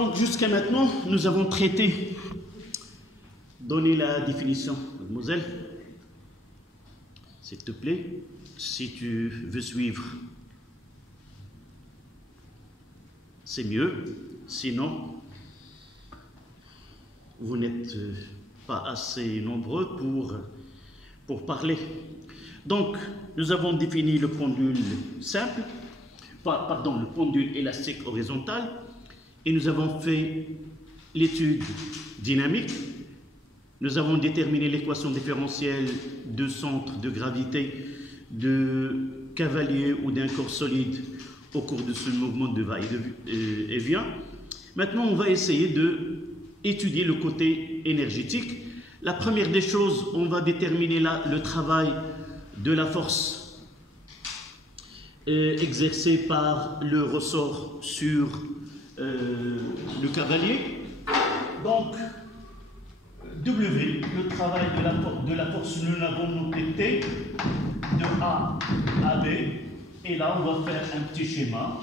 Donc jusqu'à maintenant, nous avons traité, donné la définition, mademoiselle, s'il te plaît, si tu veux suivre, c'est mieux, sinon, vous n'êtes pas assez nombreux pour parler. Donc, nous avons défini le pendule simple, pardon, le pendule élastique horizontal, et nous avons fait l'étude dynamique. Nous avons déterminé l'équation différentielle de centre de gravité de cavalier ou d'un corps solide au cours de ce mouvement de va-et-vient. Maintenant, on va essayer d'étudier le côté énergétique. La première des choses, on va déterminer le travail de la force exercée par le ressort sur le cavalier. Donc, W, le travail de la force, nous l'avons noté T, de A à B. Et là, on va faire un petit schéma.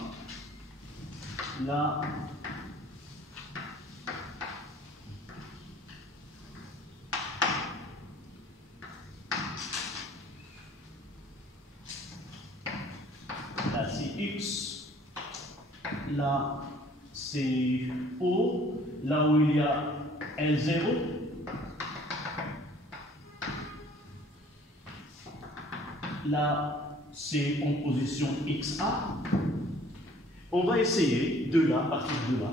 Là, c'est X. Là, c'est O. Là où il y a L0. Là, c'est en position XA. On va essayer de là, à partir de là,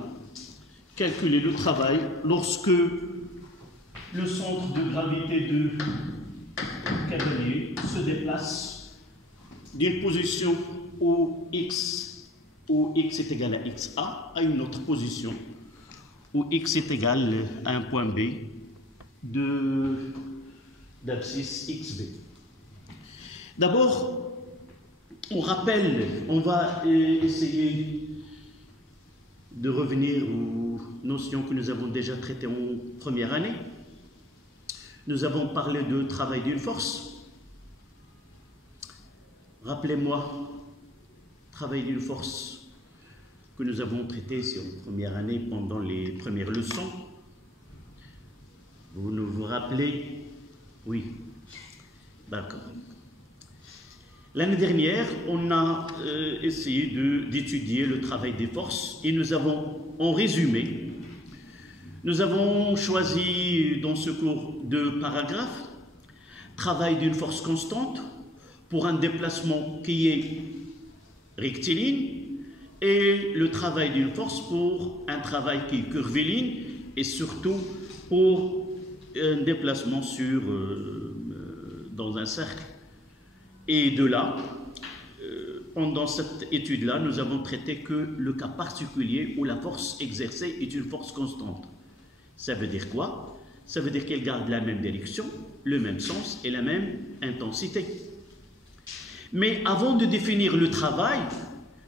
calculer le travail lorsque le centre de gravité de cavalier se déplace d'une position où X est égal à XA à une autre position où X est égal à un point B d'abscisse XB. D'abord, on rappelle, on va essayer de revenir aux notions que nous avons déjà traitées en première année. Nous avons parlé de travail d'une force. Rappelez-moi, travail d'une force que nous avons traité en première année pendant les premières leçons. Vous vous rappelez? Oui, d'accord. L'année dernière, on a essayé d'étudier le travail des forces et nous avons, en résumé, nous avons choisi dans ce cours deux paragraphes. Travail d'une force constante pour un déplacement qui est rectiligne et le travail d'une force pour un travail qui est curviligne et surtout pour un déplacement dans un cercle. Et de là, pendant cette étude-là, nous avons traité que le cas particulier où la force exercée est une force constante. Ça veut dire quoi? Ça veut dire qu'elle garde la même direction, le même sens et la même intensité. Mais avant de définir le travail,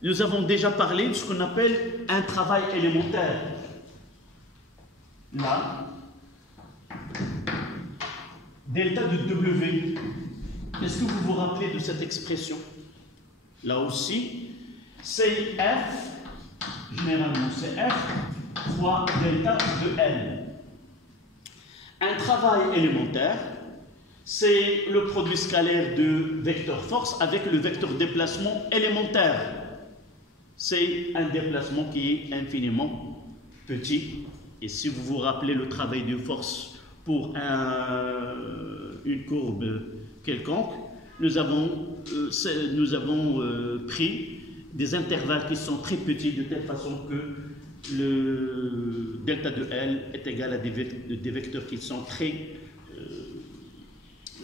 nous avons déjà parlé de ce qu'on appelle un travail élémentaire. Là, delta de W. Est-ce que vous vous rappelez de cette expression? Là aussi, c'est F, généralement c'est F, fois delta de L. Un travail élémentaire, c'est le produit scalaire de vecteur force avec le vecteur déplacement élémentaire. C'est un déplacement qui est infiniment petit. Et si vous vous rappelez le travail de force pour une courbe quelconque, nous avons pris des intervalles qui sont très petits de telle façon que le delta de L est égal à des vecteurs qui sont très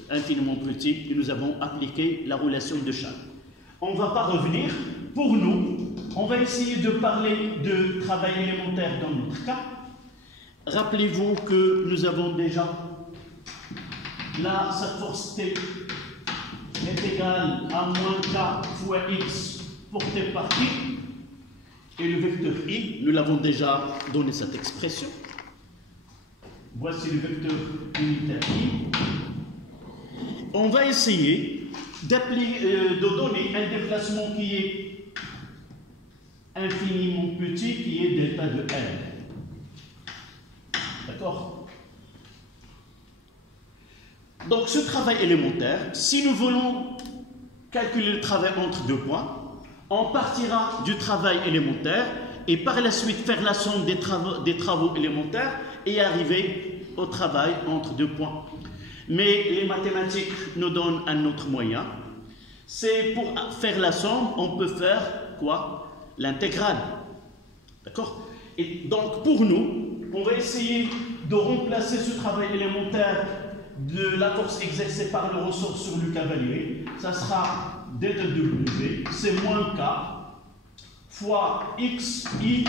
infiniment petits et nous avons appliqué la relation de Chern. On ne va pas revenir. Pour nous, on va essayer de parler de travail élémentaire dans notre cas. Rappelez-vous que nous avons déjà là, cette force T est égale à moins K fois X portée par I. Et le vecteur I, nous l'avons déjà donné cette expression. Voici le vecteur unitaire I. On va essayer de donner un déplacement qui est infiniment petit, qui est delta de L. D'accord? Donc ce travail élémentaire, si nous voulons calculer le travail entre deux points, on partira du travail élémentaire et par la suite faire la somme des travaux élémentaires et arriver au travail entre deux points. Mais les mathématiques nous donnent un autre moyen. C'est pour faire la somme, on peut faire quoi? L'intégrale. D'accord? Et donc pour nous, on va essayer de remplacer ce travail élémentaire de la force exercée par le ressort sur le cavalier. Ça sera delta W, c'est moins K fois XI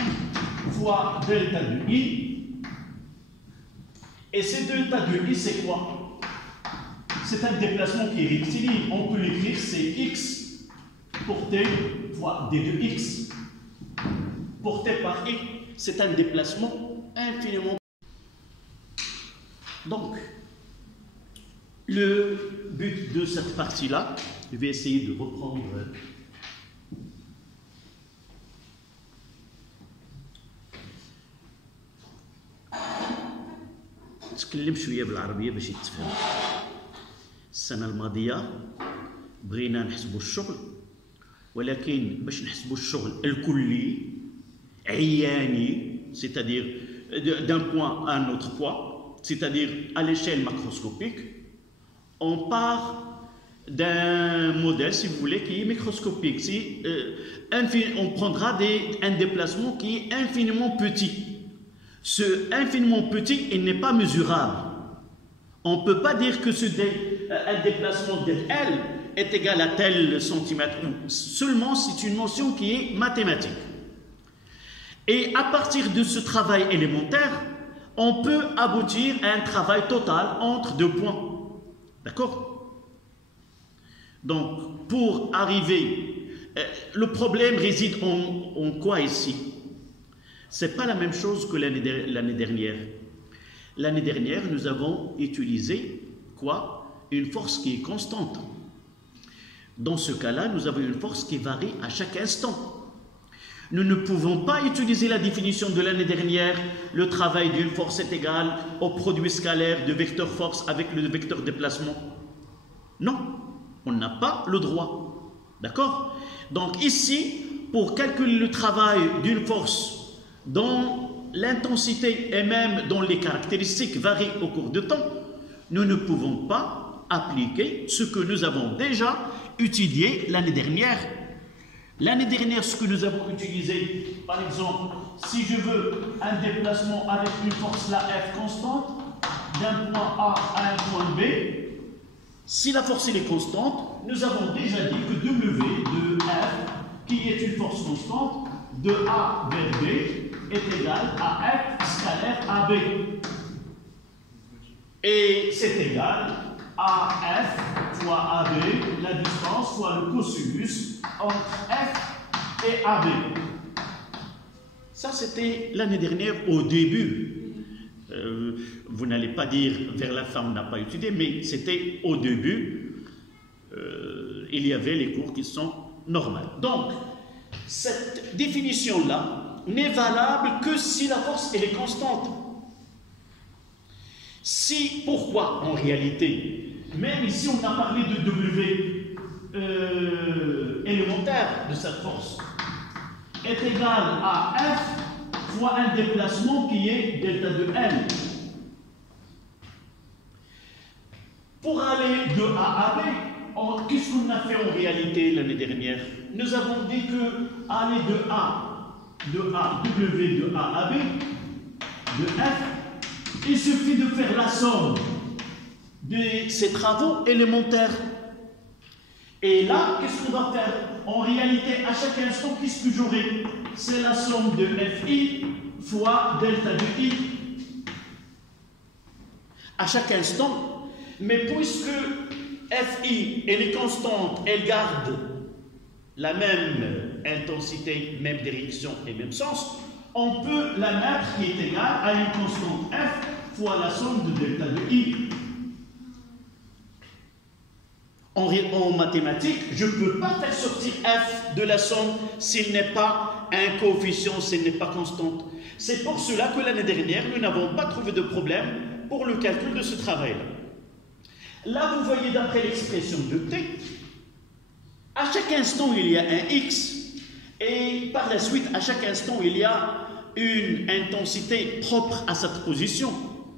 fois delta de I. Et ce delta de I, c'est quoi? C'est un déplacement qui est rectiligne. On peut l'écrire, c'est X porté fois D de X porté par I. C'est un déplacement infiniment. Donc, le but de cette partie-là, je vais essayer de reprendre. نتكلم شويه بالعربيه باش يتفهم. السنه الماضيه بغينا نحسبوا الشغل، ولكن باش نحسبوا الشغل الكلي عياني، c'est-à-dire d'un point à un autre point, c'est-à-dire à l'échelle macroscopique, on part d'un modèle, si vous voulez, qui est microscopique. On prendra un déplacement qui est infiniment petit. Ce infiniment petit, il n'est pas mesurable. On ne peut pas dire que un déplacement de L est égal à tel centimètre. Seulement, c'est une notion qui est mathématique. Et à partir de ce travail élémentaire, on peut aboutir à un travail total entre deux points. D'accord? Donc, pour arriver, le problème réside en quoi ici? Ce n'est pas la même chose que l'année dernière. L'année dernière, nous avons utilisé quoi? Une force qui est constante. Dans ce cas-là, nous avons une force qui varie à chaque instant. Nous ne pouvons pas utiliser la définition de l'année dernière, le travail d'une force est égal au produit scalaire de vecteur force avec le vecteur déplacement. Non, on n'a pas le droit. D'accord? Donc ici, pour calculer le travail d'une force dont l'intensité et même dont les caractéristiques varient au cours du temps, nous ne pouvons pas appliquer ce que nous avons déjà étudié l'année dernière. L'année dernière, ce que nous avons utilisé, par exemple, si je veux un déplacement avec une force la F constante, d'un point A à un point B, si la force est constante, nous avons déjà dit que W de F, qui est une force constante, de A vers B, est égal à F scalaire AB. Et c'est égal à F fois AB, la distance fois le cosinus entre F et AB. Ça, c'était l'année dernière au début. Vous n'allez pas dire vers la fin on n'a pas étudié, mais c'était au début. Il y avait les cours qui sont normaux. Donc, cette définition-là n'est valable que si la force elle est constante. Pourquoi en réalité, même ici on a parlé de W élémentaire de cette force, est égal à F fois un déplacement qui est delta de L. Pour aller de A à B, qu'est-ce qu'on a fait en réalité l'année dernière? Nous avons dit que aller de W de A à B, de F, il suffit de faire la somme de ces travaux élémentaires. Et là, qu'est-ce qu'on va faire? En réalité, à chaque instant, qu'est-ce que j'aurai? C'est la somme de Fi fois delta de I. À chaque instant. Mais puisque Fi, elle est constante, elle garde la même intensité, même direction et même sens, on peut la mettre qui est égale à une constante F fois la somme de delta de I. En mathématiques, je ne peux pas faire sortir F de la somme s'il n'est pas un coefficient s'il n'est pas constante. C'est pour cela que l'année dernière, nous n'avons pas trouvé de problème pour le calcul de ce travail-là. Là, vous voyez d'après l'expression de t, à chaque instant, il y a un x, et par la suite, à chaque instant, il y a une intensité propre à cette position,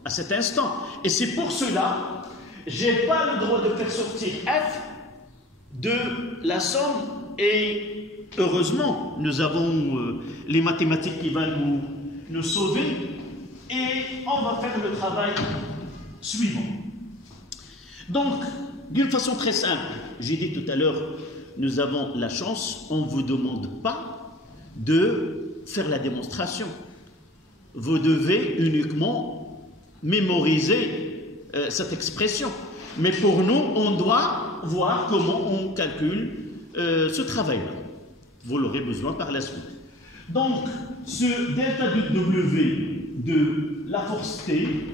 à cet instant. Et c'est pour cela, je n'ai pas le droit de faire sortir f de la somme, et heureusement, nous avons les mathématiques qui vont nous sauver, et on va faire le travail suivant. Donc, d'une façon très simple, j'ai dit tout à l'heure, nous avons la chance, on ne vous demande pas de faire la démonstration. Vous devez uniquement mémoriser cette expression. Mais pour nous, on doit voir comment on calcule ce travail-là. Vous l'aurez besoin par la suite. Donc, ce delta de W de la force T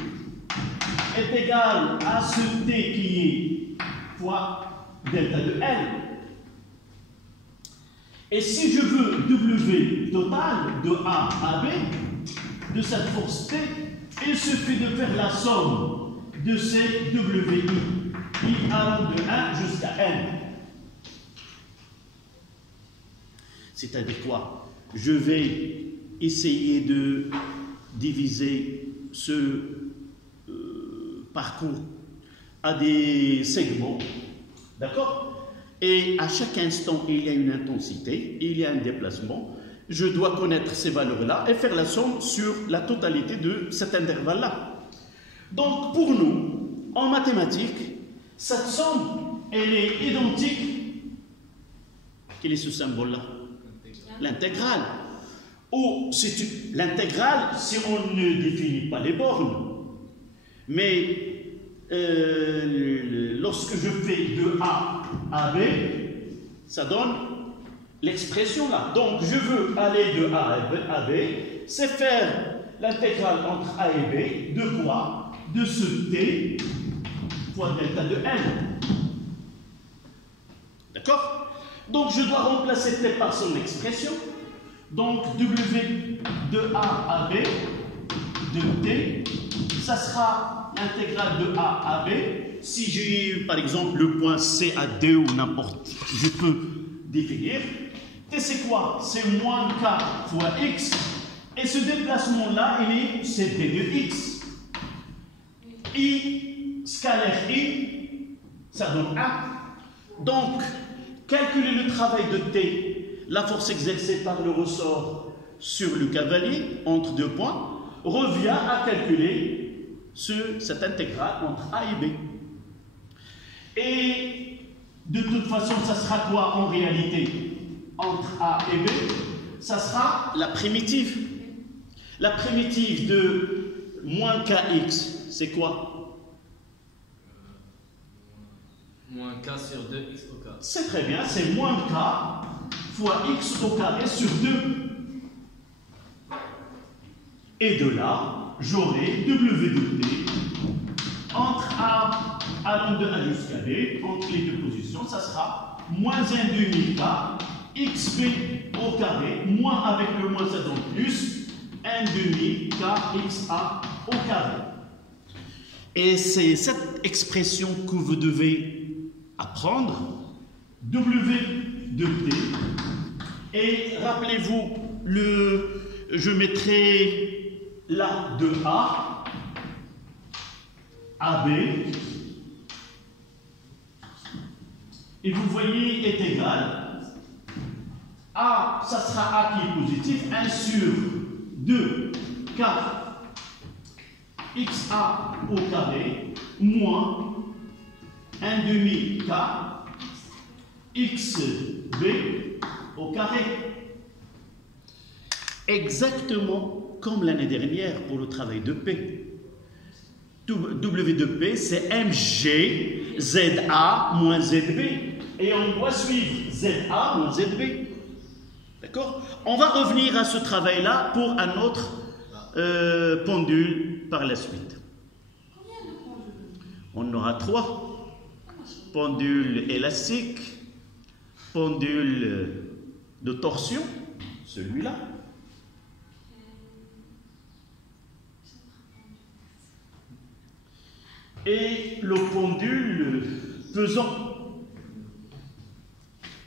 est égal à ce T qui est fois delta de L. Et si je veux W total de A à B de cette force T, il suffit de faire la somme de ces WI qui allant de 1 jusqu'à N. C'est-à-dire quoi? Je vais essayer de diviser ce parcours à des segments, d'accord? Et à chaque instant, il y a une intensité, il y a un déplacement. Je dois connaître ces valeurs-là et faire la somme sur la totalité de cet intervalle-là. Donc, pour nous, en mathématiques, cette somme, elle est identique. Quel est ce symbole-là? L'intégrale. Ou l'intégrale si on ne définit pas les bornes. Mais lorsque je fais de A à B, ça donne l'expression là. Donc je veux aller de A à B, c'est faire l'intégrale entre A et B de quoi? De ce T fois delta de N. D'accord? Donc je dois remplacer T par son expression. Donc W de A à B de T, ça sera l'intégrale de A à B. Si j'ai par exemple le point C à D ou n'importe, je peux définir. T c'est quoi? C'est moins K fois X. Et ce déplacement-là, c'est D de X. I scalaire I, ça donne 1. Donc, calculer le travail de T, la force exercée par le ressort sur le cavalier entre deux points, revient à calculer cette intégrale entre A et B. Et de toute façon, ça sera quoi en réalité entre A et B? Ça sera la primitive. La primitive de moins KX, c'est quoi? Moins K sur 2x au carré. C'est très bien, c'est moins K fois x au carré sur 2. Et de là, j'aurai W de T entre A allant de A jusqu'à B, entre les deux positions, ça sera moins 1 demi K xb au carré, moins avec le moins ça donne plus, 1 demi K xa au carré. Et c'est cette expression que vous devez apprendre, W de T. Et rappelez-vous, je mettrai là de A à B. Et vous voyez est égal. A, ça sera A qui est positif, 1 sur 2 K xa au carré, moins 1 demi K xb au carré. Exactement comme l'année dernière pour le travail de P. W de P, c'est mg ZA moins ZB. Et on doit suivre ZA moins ZB. D'accord? On va revenir à ce travail-là pour un autre pendule par la suite. On aura 3. Pendule élastique, pendule de torsion, celui-là. Et le pendule pesant.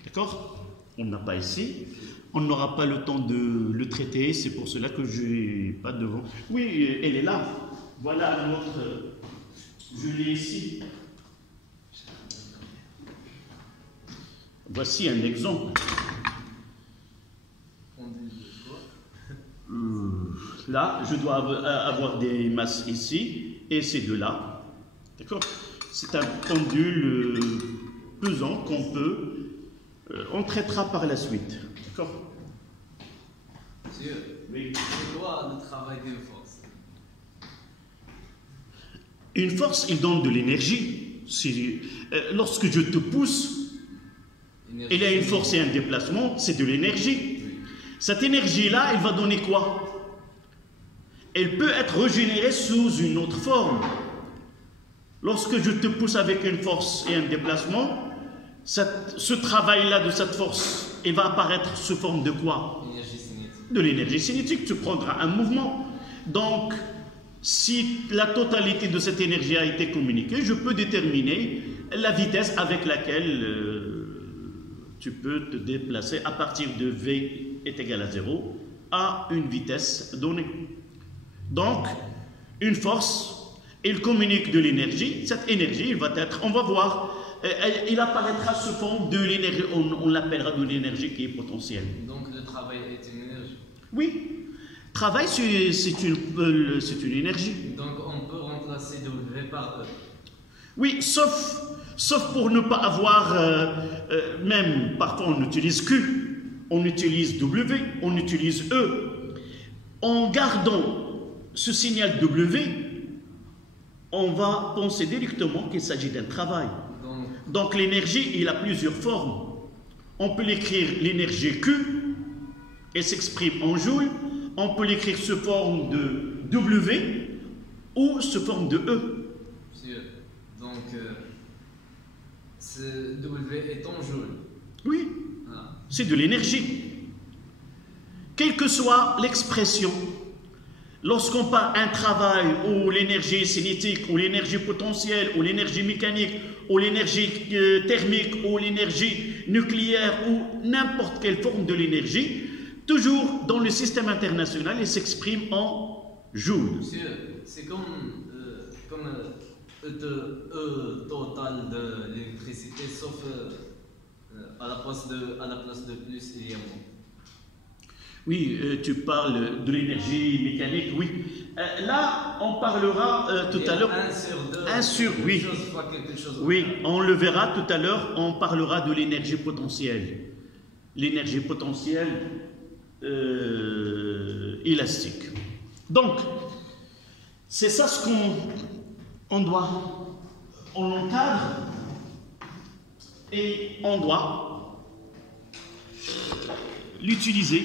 D'accord? On n'a pas ici. On n'aura pas le temps de le traiter. C'est pour cela que je n'ai pas devant. Oui, elle est là. Voilà notre... Je l'ai ici. Voici un exemple. Là, je dois avoir des masses ici et ces deux-là. D'accord? C'est un pendule pesant qu'on peut... on traitera par la suite. D'accord? Monsieur, oui. C'est quoi le travail d'une force? Une force, il donne de l'énergie. Lorsque je te pousse, il y a une force et un déplacement, c'est de l'énergie. Oui. Cette énergie-là, elle va donner quoi? Elle peut être régénérée sous une autre forme. Lorsque je te pousse avec une force et un déplacement, ce travail-là de cette force, il va apparaître sous forme de quoi? De l'énergie cinétique. Tu prendras un mouvement. Donc, si la totalité de cette énergie a été communiquée, je peux déterminer la vitesse avec laquelle tu peux te déplacer à partir de V est égal à 0 à une vitesse donnée. Donc, une force, il communique de l'énergie. Cette énergie, il va être, on va voir, il apparaîtra sous forme de l'énergie, on l'appellera de l'énergie qui est potentielle. Donc, le travail est une énergie? Oui. Travail, c'est une énergie. Donc, on peut remplacer W par E? Oui, sauf pour ne pas avoir, même parfois on utilise Q, on utilise W, on utilise E. En gardant ce signal W, on va penser directement qu'il s'agit d'un travail. Donc l'énergie, il a plusieurs formes. On peut l'écrire l'énergie Q, elle s'exprime en joules. On peut l'écrire sous forme de W ou sous forme de E. Monsieur, donc ce W est en joule? Oui, c'est de l'énergie. Quelle que soit l'expression, lorsqu'on parle un travail où l'énergie cinétique, ou l'énergie potentielle, ou l'énergie mécanique, ou l'énergie thermique, ou l'énergie nucléaire, ou n'importe quelle forme de l'énergie, toujours dans le système international, il s'exprime en joules. Monsieur, c'est comme E total de l'électricité, sauf à la place de plus, il y a moins. Oui, tu parles de l'énergie mécanique, oui. Là, on parlera tout à l'heure. 1 sur 2. 1 sur, oui. Oui, on le verra tout à l'heure, on parlera de l'énergie potentielle. L'énergie potentielle élastique. Donc, c'est ça ce qu'on doit, on l'encadre et on doit l'utiliser.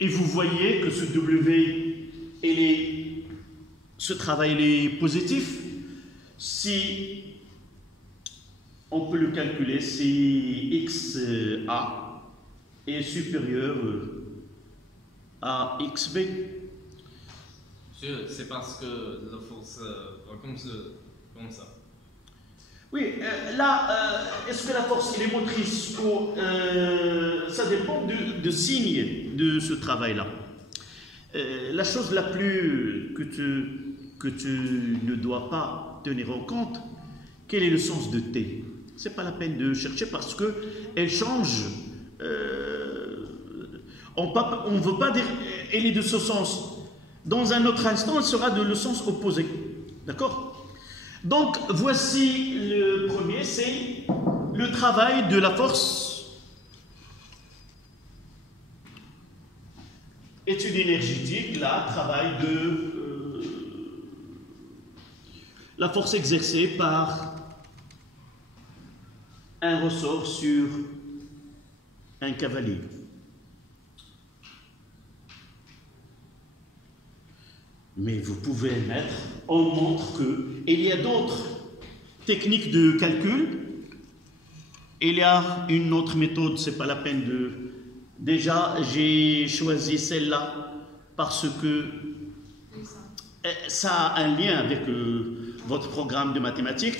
Et vous voyez que ce W, ce travail est positif. Si on peut le calculer, si XA est supérieur à XB. Monsieur, c'est parce que la force va comme ça. Oui, là, est-ce que la force est motrice ou ça dépend de signe de ce travail-là. La chose la plus que tu ne dois pas tenir en compte, quel est le sens de T? C'est pas la peine de chercher parce que elle change. On ne veut pas dire elle est de ce sens. Dans un autre instant, elle sera de le sens opposé. D'accord? Donc, voici le premier, c'est le travail de la force. Étude énergétique, là, travail de la force exercée par un ressort sur un cavalier. Mais vous pouvez mettre, on montre qu'il y a d'autres techniques de calcul. Il y a une autre méthode, c'est pas la peine de... Déjà, j'ai choisi celle-là parce que ça a un lien avec votre programme de mathématiques.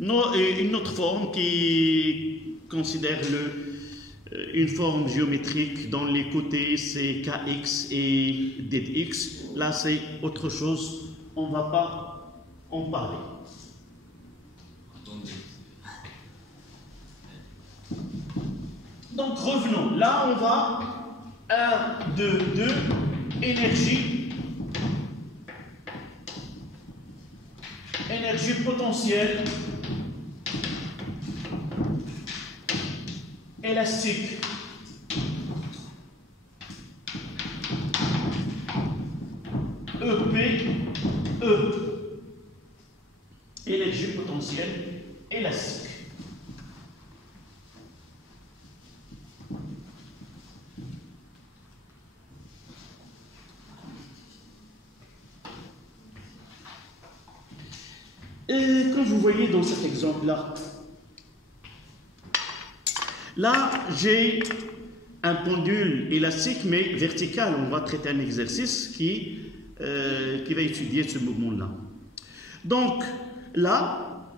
Une autre forme qui considère une forme géométrique dont les côtés c'est kx et dx. Là, c'est autre chose. On ne va pas en parler. Donc, revenons. Là, on va 1, 2, 2, énergie. Énergie potentielle. Élastique. EP, E. Énergie potentielle élastique. Et comme vous voyez dans cet exemple-là, j'ai un pendule élastique mais vertical. On va traiter un exercice qui va étudier ce mouvement-là. Donc là,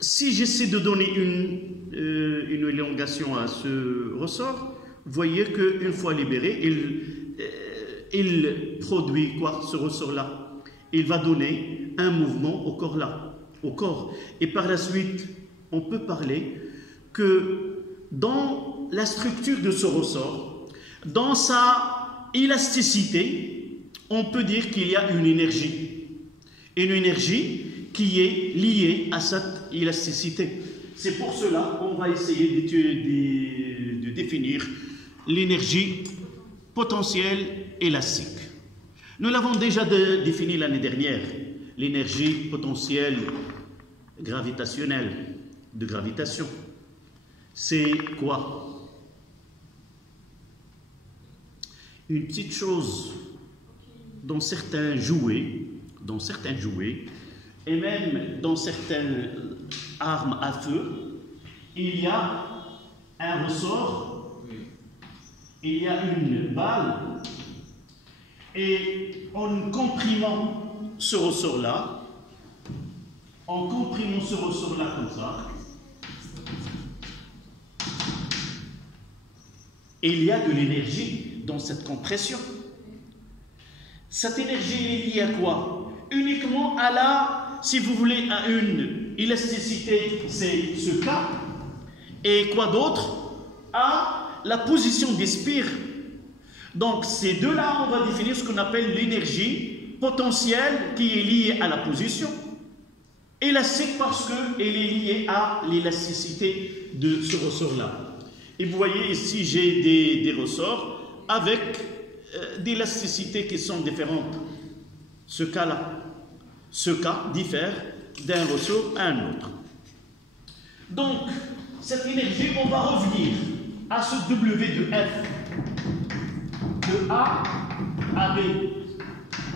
si j'essaie de donner une élongation à ce ressort, vous voyez qu'une fois libéré, il produit quoi, ce ressort-là? Il va donner un mouvement au corps là, au corps. Et par la suite, on peut parler que dans la structure de ce ressort, dans sa élasticité, on peut dire qu'il y a une énergie. Une énergie qui est liée à cette élasticité. C'est pour cela qu'on va essayer de définir l'énergie potentielle élastique. Nous l'avons déjà défini l'année dernière, l'énergie potentielle gravitationnelle, de gravitation. C'est quoi? Une petite chose dans certains jouets, et même dans certaines armes à feu, il y a un ressort, il y a une balle, et en comprimant ce ressort-là, comme ça, il y a de l'énergie dans cette compression. Cette énergie est liée à quoi? Uniquement à si vous voulez, à une élasticité, c'est ce K, et quoi d'autre? À la position des spires. Donc ces deux-là, on va définir ce qu'on appelle l'énergie potentielle qui est liée à la position. Élastique parce qu'elle est liée à l'élasticité de ce ressort-là. Et vous voyez ici, j'ai des ressorts avec des élasticités qui sont différentes. Ce cas-là, ce cas diffère d'un ressort à un autre. Donc, cette énergie, on va revenir à ce W de F, de A à B.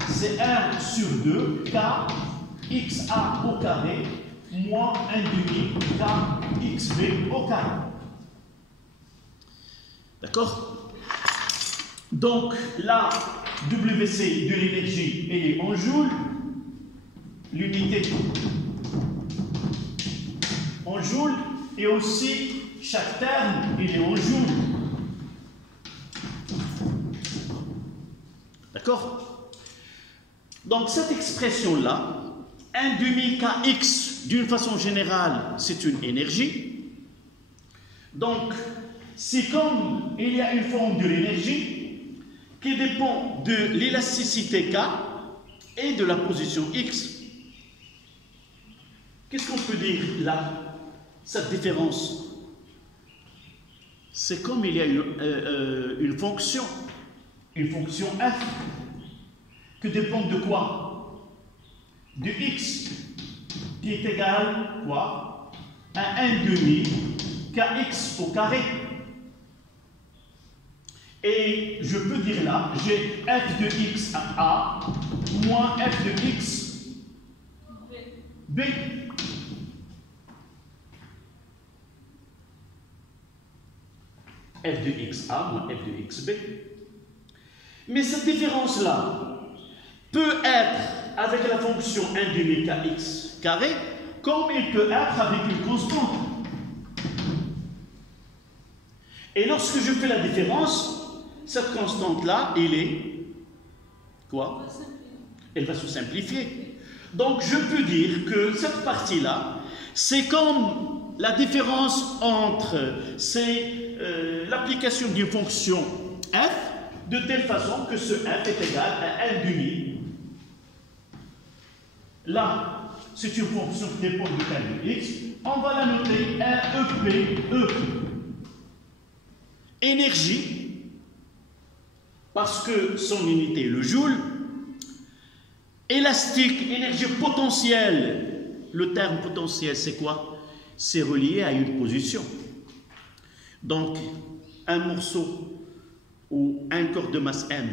C'est 1 sur 2, K, XA au carré, moins 1 demi, K, XB au carré. D'accord? Donc, la WC de l'énergie, elle est en joules. L'unité en joules. Et aussi, chaque terme, il est en joules. D'accord? Donc, cette expression-là, 1 demi kx, d'une façon générale, c'est une énergie. Donc, c'est comme il y a une forme de l'énergie qui dépend de l'élasticité K et de la position X. Qu'est-ce qu'on peut dire là, cette différence? C'est comme il y a une fonction f, qui dépend de quoi? De x, qui est égal quoi? À 1 demi kx au carré. Et je peux dire là, j'ai f de x à A moins f de x B. F de x A moins f de x B. Mais cette différence-là peut être avec la fonction 1 demi kx carré, comme il peut être avec une constante. Et lorsque je fais la différence, cette constante-là, elle est quoi? Elle va se simplifier. Donc je peux dire que cette partie-là, c'est comme la différence entre l'application d'une fonction f, de telle façon que ce f est égal à 1 demi. Là, c'est une fonction qui dépend du terme de x. On va la noter 1 EP, E. Énergie, parce que son unité est le joule. Élastique, énergie potentielle. Le terme potentiel, c'est quoi? C'est relié à une position. Donc, un morceau ou un corps de masse m,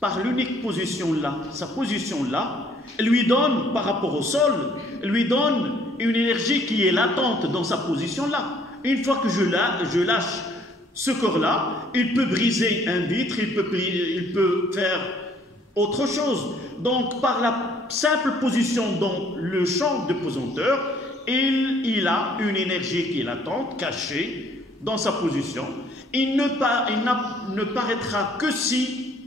par l'unique position là, sa position là, lui donne, par rapport au sol, lui donne une énergie qui est latente dans sa position là. Une fois que je lâche ce corps-là, il peut briser un vitre, il peut faire autre chose. Donc, par la simple position dans le champ de pesanteur, il a une énergie qui est latente, cachée dans sa position. Il ne paraîtra que si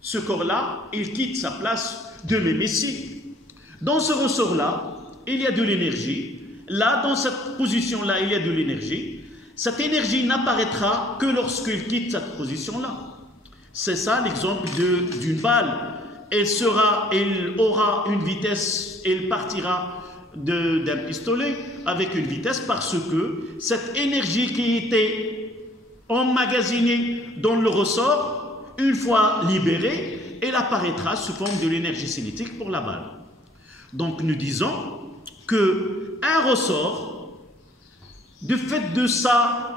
ce corps-là, il quitte sa place de même ici. Dans ce ressort-là, il y a de l'énergie. Là, dans cette position-là, il y a de l'énergie. Cette énergie n'apparaîtra que lorsqu'il quitte cette position-là. C'est ça l'exemple d'une balle. Elle aura une vitesse, elle partira d'un pistolet avec une vitesse parce que cette énergie qui était emmagasinée dans le ressort, une fois libérée, elle apparaîtra sous forme de l'énergie cinétique pour la balle. Donc nous disons qu'un ressort, du fait de sa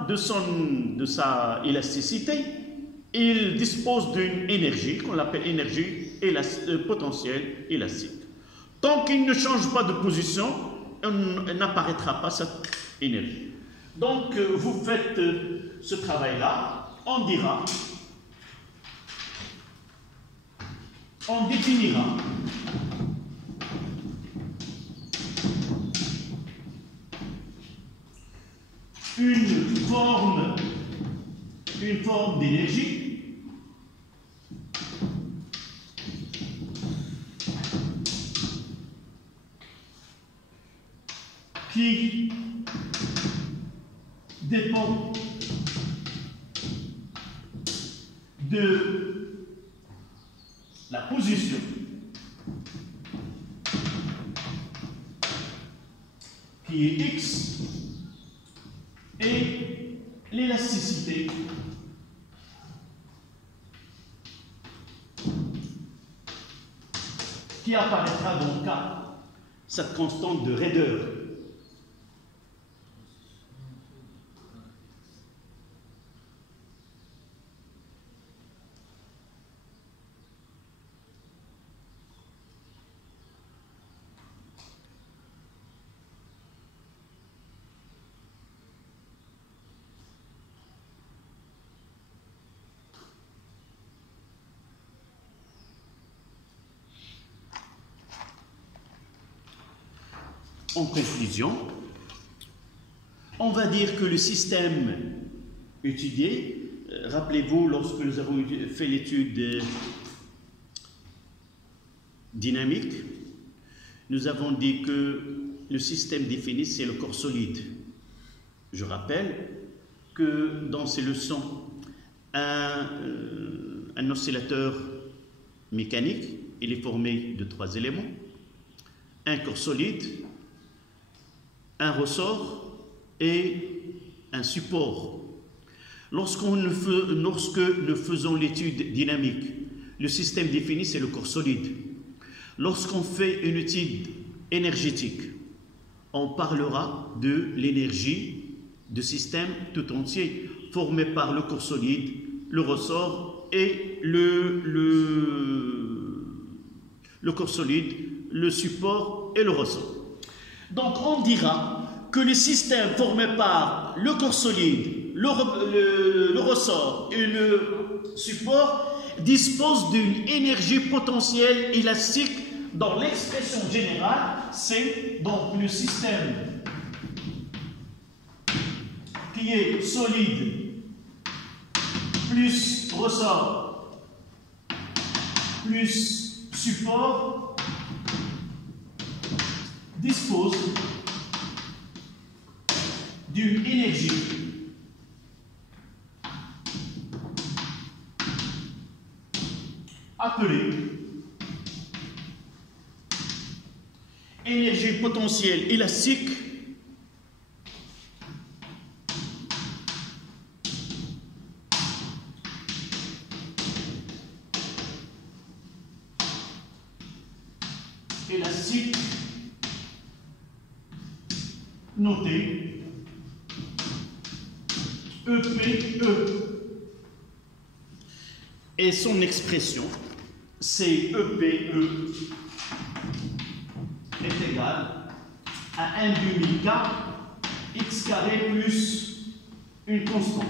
élasticité, il dispose d'une énergie qu'on appelle énergie potentielle élastique. Tant qu'il ne change pas de position, n'apparaîtra pas cette énergie. Donc, vous faites ce travail-là, on définira une forme d'énergie qui dépend de la position qui est x et l'élasticité qui apparaîtra dans K, cette constante de raideur. En conclusion, on va dire que le système étudié, rappelez-vous, lorsque nous avons fait l'étude dynamique, nous avons dit que le système défini, c'est le corps solide. Je rappelle que dans ces leçons, un oscillateur mécanique, il est formé de 3 éléments. Un corps solide, un ressort et un support. Lorsque nous faisons l'étude dynamique, le système défini, c'est le corps solide. Lorsqu'on fait une étude énergétique, on parlera de l'énergie du système tout entier, formé par le corps solide le ressort et le corps solide, le support et le ressort. Donc on dira que le système formé par le corps solide, le ressort et le support dispose d'une énergie potentielle élastique. Dans l'expression générale, c'est donc le système qui est solide plus ressort plus support dispose d'une énergie appelée énergie potentielle élastique notée EPE. Et son expression, c'est EPE est égal à 1 demi K x carré plus une constante.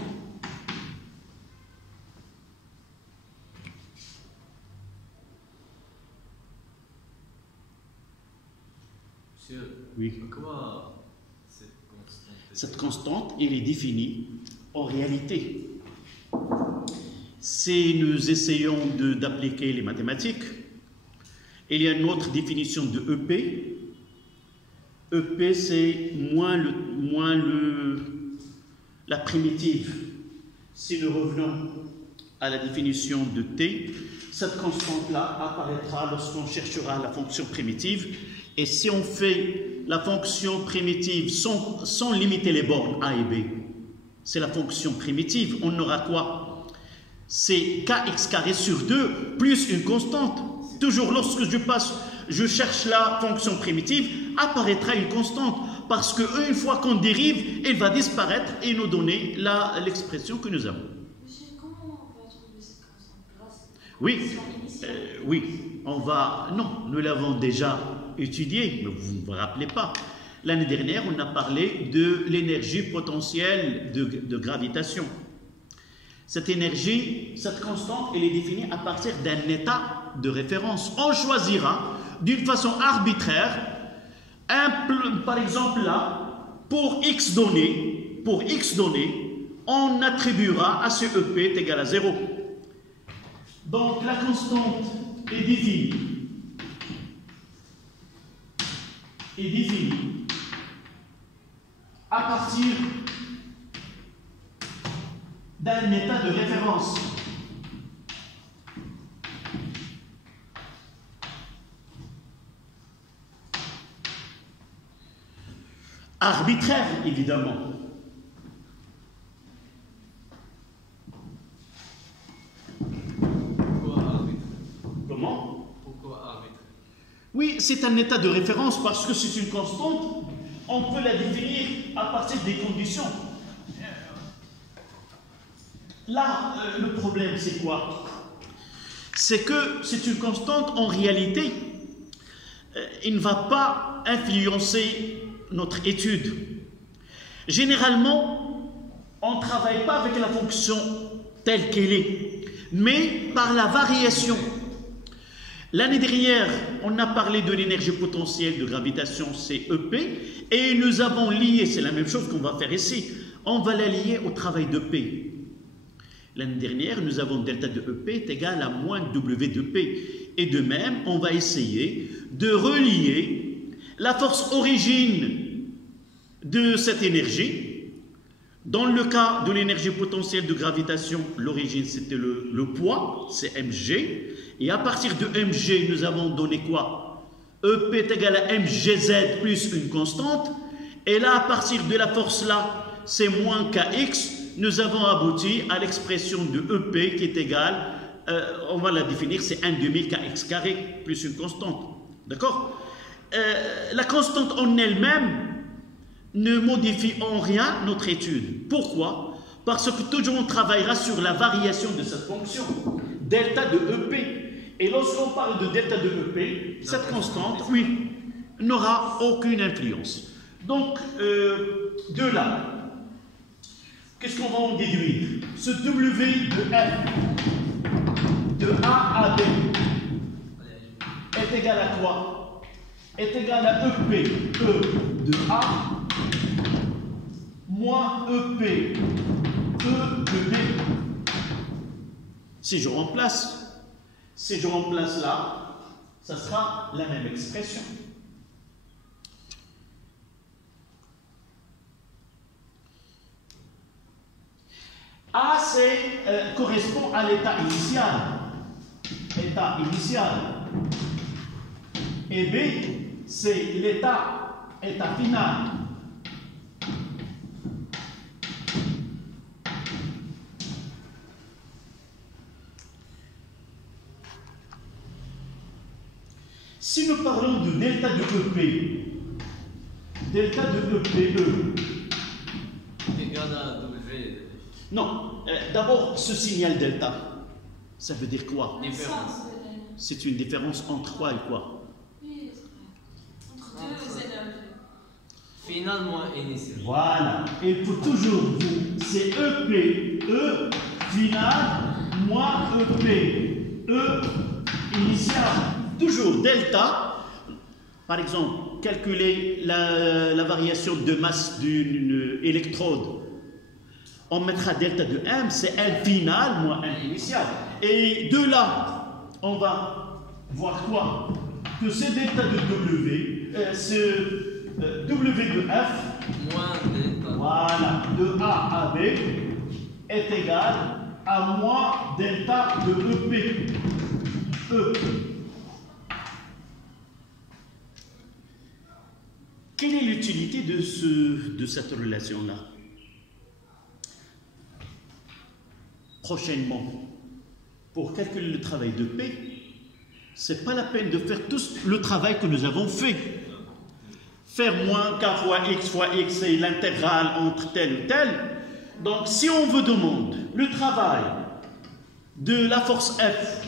Monsieur, oui. Comment cette constante, elle est définie en réalité. Si nous essayons d'appliquer les mathématiques, il y a une autre définition de EP. EP, c'est la primitive. Si nous revenons à la définition de T, cette constante-là apparaîtra lorsqu'on cherchera la fonction primitive. Et si on fait la fonction primitive sans limiter les bornes A et B, c'est la fonction primitive, on aura quoi? C'est kx carré sur 2 plus une constante. Toujours lorsque je cherche la fonction primitive, apparaîtra une constante. Parce qu'une fois qu'on dérive, elle va disparaître et nous donner l'expression que nous avons. Monsieur, comment on va trouver cette constante grâce Oui, non, nous l'avons déjà étudié, mais vous ne vous rappelez pas. L'année dernière, on a parlé de l'énergie potentielle de gravitation. Cette énergie, cette constante, elle est définie à partir d'un état de référence. On choisira d'une façon arbitraire, par exemple là, pour x donné, on attribuera à ce EP est égal à 0. Donc la constante est définie à partir d'un état de référence. Arbitraire, évidemment. Pourquoi arbitraire? Comment? Pourquoi arbitraire? Oui, c'est un état de référence parce que c'est une constante. On peut la définir à partir des conditions. Là, le problème, c'est quoi? C'est que c'est une constante, en réalité, il ne va pas influencer notre étude. Généralement, on ne travaille pas avec la fonction telle qu'elle est, mais par la variation. L'année dernière, on a parlé de l'énergie potentielle de gravitation, c'est EP, et nous avons lié, c'est la même chose qu'on va faire ici, on va la lier au travail de P. L'année dernière, nous avons delta de EP est égal à moins W de P. Et de même, on va essayer de relier la force origine de cette énergie. Dans le cas de l'énergie potentielle de gravitation, l'origine c'était le poids, c'est mg. Et à partir de mg, nous avons donné quoi? EP est égal à mgz plus une constante. Et là, à partir de la force là, c'est moins kx. Nous avons abouti à l'expression de EP qui est égale, on va la définir, c'est 1 demi kx carré plus une constante. D'accord? La constante en elle-même ne modifie en rien notre étude. Pourquoi? Parce que toujours on travaillera sur la variation de cette fonction, delta de EP. Et lorsqu'on parle de delta de EP, cette constante, oui, n'aura aucune influence. Donc, de là, qu'est-ce qu'on va en déduire? Ce W de F, de A à B, est égal à quoi? Est égal à EP, E de A, moins EP, E de B. Si je remplace là, ça sera la même expression. A, correspond à l'état initial. État initial. Et B, c'est l'état final. Si nous parlons de delta de EP, delta de EPE, égal à W. non, d'abord ce signal delta, ça veut dire quoi? Différence. C'est une différence entre quoi et quoi? Oui, c'est vrai. Entre deux énergies. Final moins initial. Voilà, et pour toujours vous, c'est EP, E final, moins EP, E initial. Toujours delta, par exemple, calculer la variation de masse d'une électrode. On mettra delta de M, c'est M final moins M initial. Et de là, on va voir quoi? Que ce delta de W, ce W de F, Moins delta. voilà, de A à B, est égal à moins delta de EP. E. Quelle est l'utilité de cette relation-là? Prochainement, pour calculer le travail de P, ce n'est pas la peine de faire tout le travail que nous avons fait. Faire moins K fois X, c'est l'intégrale entre tel ou tel. Donc, si on vous demande le travail de la force F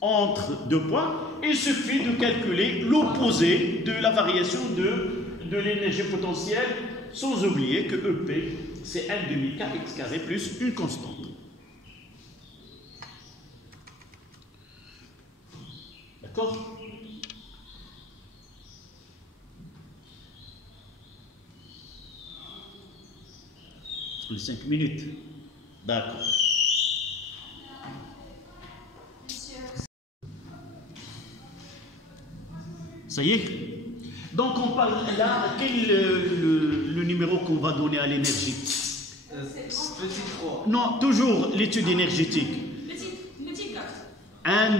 entre deux points, il suffit de calculer l'opposé de la variation de l'énergie potentielle, sans oublier que EP, c'est N demi K X carré plus une constante. D'accord? Sur les 5 minutes. D'accord. Ça y est? Donc on parle là, quel est le numéro qu'on va donner à l'énergie? Petit 3. Non, toujours l'étude énergétique. Petit 4. 1,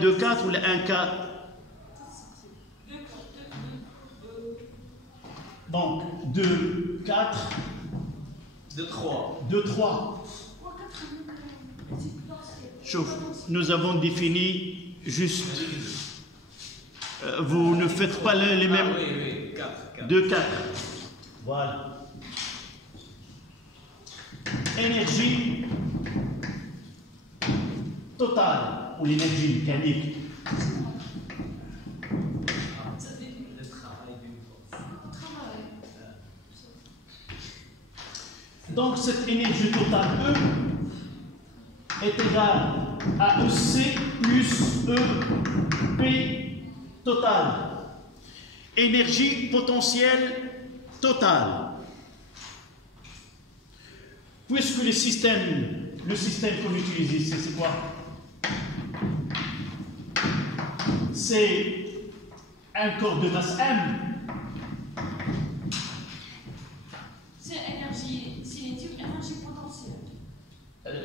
2, 4 ou le 1, 4? Donc 2, 4, 2, 3. 2, 3. Chauffe. Nous avons défini juste. Vous ne faites pas les mêmes. Ah, oui, 4. 2, 4. Voilà. Énergie totale, ou l'énergie mécanique. Le travail d'une force. Donc cette énergie totale E est égale à EC plus EP total. Énergie potentielle totale. Puisque le système qu'on utilise ici, c'est quoi? C'est un corps de masse M. C'est énergie cinétique, énergie potentielle.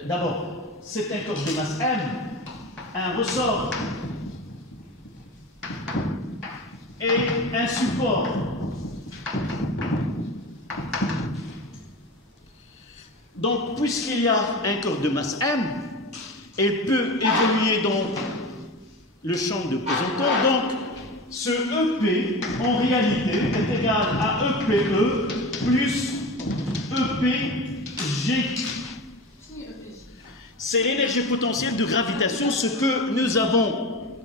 D'abord, c'est un corps de masse M, un ressort et un support. Donc, puisqu'il y a un corps de masse M, elle peut évoluer dans le champ de pesanteur. Donc, ce EP, en réalité, est égal à EPE plus EPG G. C'est l'énergie potentielle de gravitation, ce que nous avons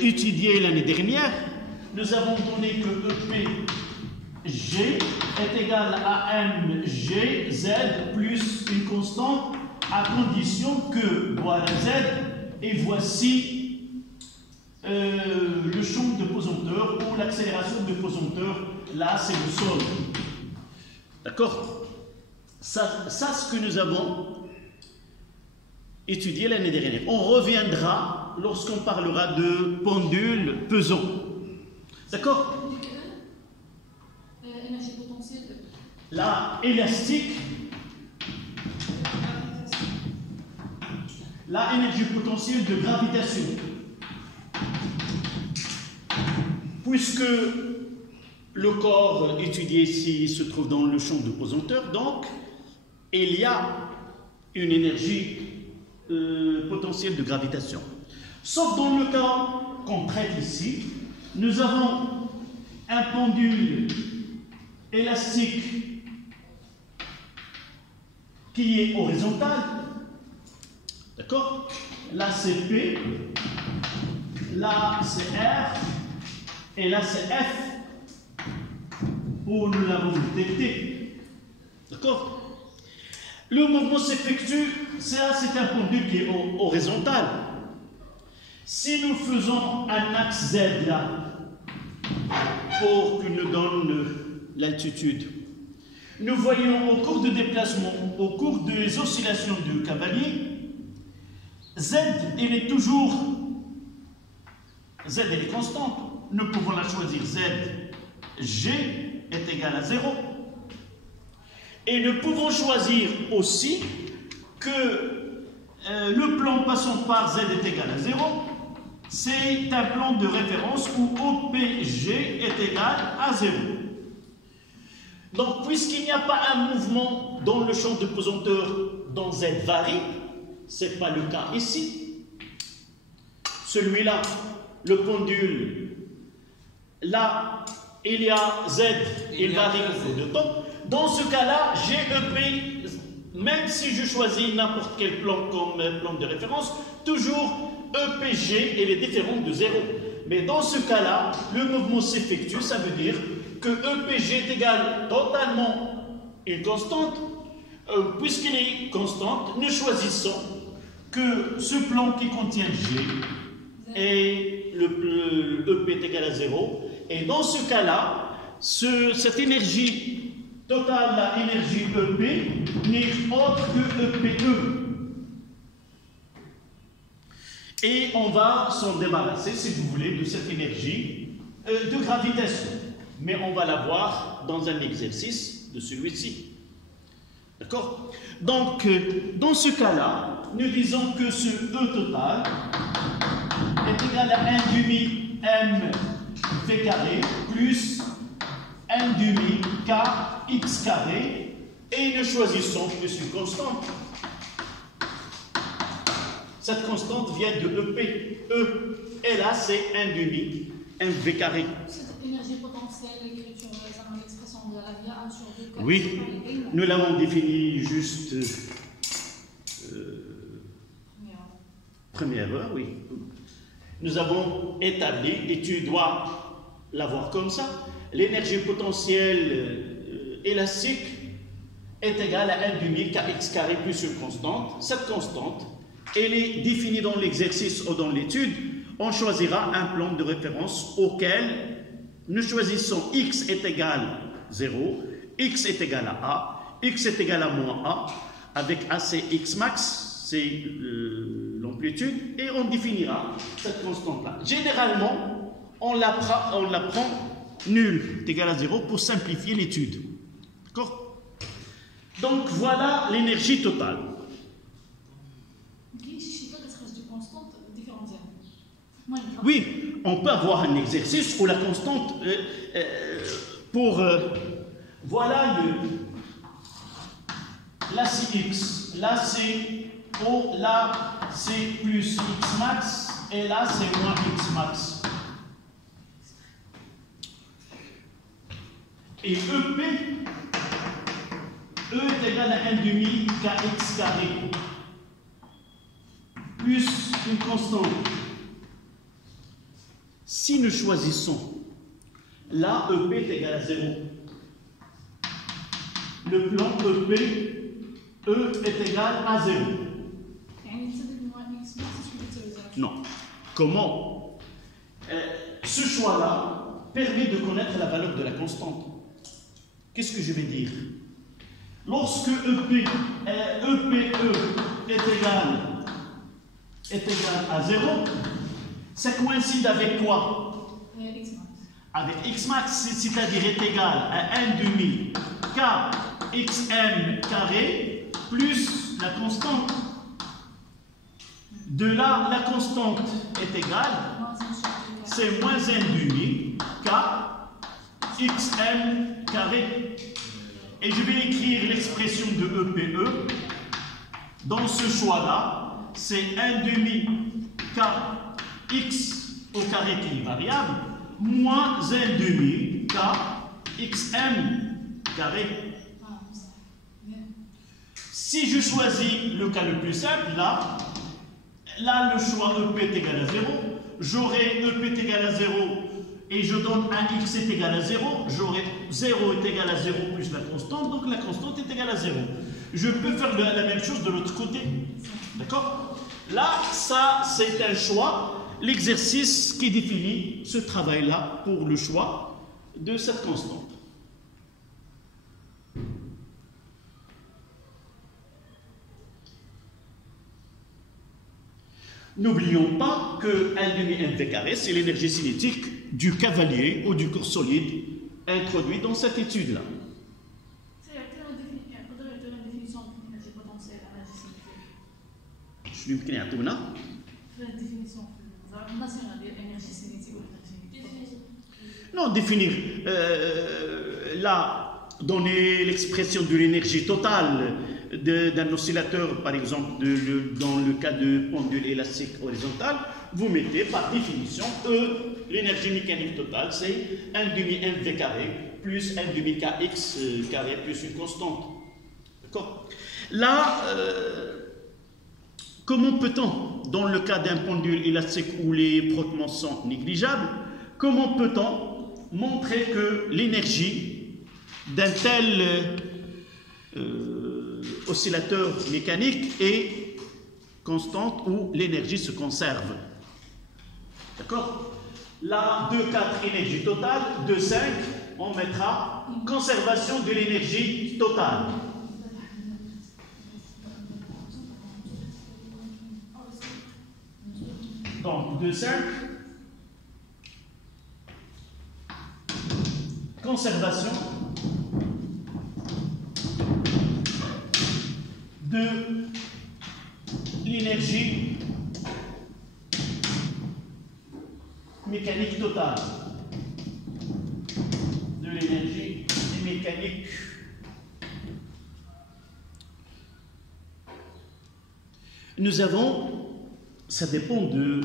étudié l'année dernière. Nous avons donné que EPG est égal à mgz plus une constante à condition que voilà Z et voici le champ de pesanteur ou l'accélération de pesanteur. Là, c'est le sol. D'accord? Ça, ce que nous avons étudié l'année dernière. On reviendra lorsqu'on parlera de pendule pesant. D'accord? Énergie potentielle. La élastique. La énergie potentielle de gravitation. Puisque le corps étudié ici se trouve dans le champ de pesanteur, donc il y a une énergie potentielle de gravitation. Sauf dans le cas qu'on traite ici, nous avons un pendule élastique qui est horizontal. D'accord? Là c'est P, là c'est R, et là c'est F, où nous l'avons détecté. D'accord? Le mouvement s'effectue, ça c'est un pendule qui est horizontal. Si nous faisons un axe Z là, pour qu'il nous donne l'altitude, nous voyons au cours de déplacement, au cours des oscillations de Cavalier, Z, il est toujours, Z elle est constante. Nous pouvons la choisir Z, G est égal à 0. Et nous pouvons choisir aussi que le plan passant par Z est égal à 0. C'est un plan de référence où OPG est égal à 0. Donc, puisqu'il n'y a pas un mouvement dans le champ de pesanteur dont Z varie, ce n'est pas le cas ici. Celui-là, le pendule, là, il y a Z, il varie au cours de temps. Dans ce cas-là, GEP, même si je choisis n'importe quel plan comme plan de référence, toujours EPG, il est différent de 0. Mais dans ce cas-là, le mouvement s'effectue, ça veut dire que EPG est égal totalement une constante. Puisqu'il est constante, nous choisissons que ce plan qui contient G et le EP est égal à 0. Et dans ce cas-là, cette énergie totale, la énergie EP, n'est autre que EPE. Et on va s'en débarrasser, si vous voulez, de cette énergie de gravitation. Mais on va la voir dans un exercice de celui-ci. D'accord? Donc, dans ce cas-là, nous disons que ce E total est égal à 1 demi M V carré plus 1 demi K X carré, et nous choisissons plus une constante. Cette constante vient de EP. E, et là, c'est 1 demi mv carré. Cette énergie potentielle, l'écriture dans l'expression de la via 1 sur 2. Oui, nous l'avons défini juste première heure, oui. Nous avons établi, et tu dois l'avoir comme ça, l'énergie potentielle élastique est égale à 1 demi kx carré plus une constante. Cette constante, elle est définie dans l'exercice ou dans l'étude. On choisira un plan de référence auquel nous choisissons x est égal à 0, x est égal à a, x est égal à moins a, avec a c'est x max, c'est l'amplitude, et on définira cette constante-là. Généralement, on la prend nulle, est égal à 0, pour simplifier l'étude. D'accord? Donc voilà l'énergie totale. Oui, on peut avoir un exercice où la constante voilà là c'est x, là c'est O, là c'est plus x max, et là c'est moins x max. Et EP E est égal à 1 demi kx carré plus une constante. Si nous choisissons là EP est égal à 0, le plan EP, E est égal à 0. Non. Comment? Ce choix-là permet de connaître la valeur de la constante. Qu'est-ce que je vais dire? Lorsque EPE est égal à 0, ça coïncide avec quoi? Avec x max, c'est-à-dire est égal à 1 demi kxm carré plus la constante. De là, la constante est égale, c'est moins 1 demi kxm carré. Et je vais écrire l'expression de EPE. Dans ce choix-là, c'est 1 demi kx au carré qui est variable, moins 1 demi kxm carré. Si je choisis le cas le plus simple, là le choix EP est égal à 0, j'aurai EP est égal à 0 et je donne un x est égal à 0, j'aurai 0 est égal à 0 plus la constante, donc la constante est égale à 0. Je peux faire la même chose de l'autre côté. D'accord? Là, ça, c'est un choix, l'exercice qui définit ce travail-là pour le choix de cette constante. N'oublions pas que 1 demi mv carré, c'est l'énergie cinétique du cavalier ou du corps solide introduit dans cette étude-là. شنو يمكن يعطونا؟ Non, définir. Là, donner l'expression de l'énergie totale d'un oscillateur, par exemple, dans le cas de pendule élastique horizontale, vous mettez par définition E, l'énergie mécanique totale, c'est 1 demi mv carré plus 1 demi kx carré plus une constante. D'accord? Là, comment peut-on, dans le cas d'un pendule élastique où les frottements sont négligeables, comment peut-on montrer que l'énergie d'un tel oscillateur mécanique est constante ou l'énergie se conserve? D'accord? Là, 2, 4, énergie totale, 2, 5, on mettra conservation de l'énergie totale. Donc, 2, 5, conservation de l'énergie mécanique totale. De l'énergie mécanique. Nous avons, ça dépend de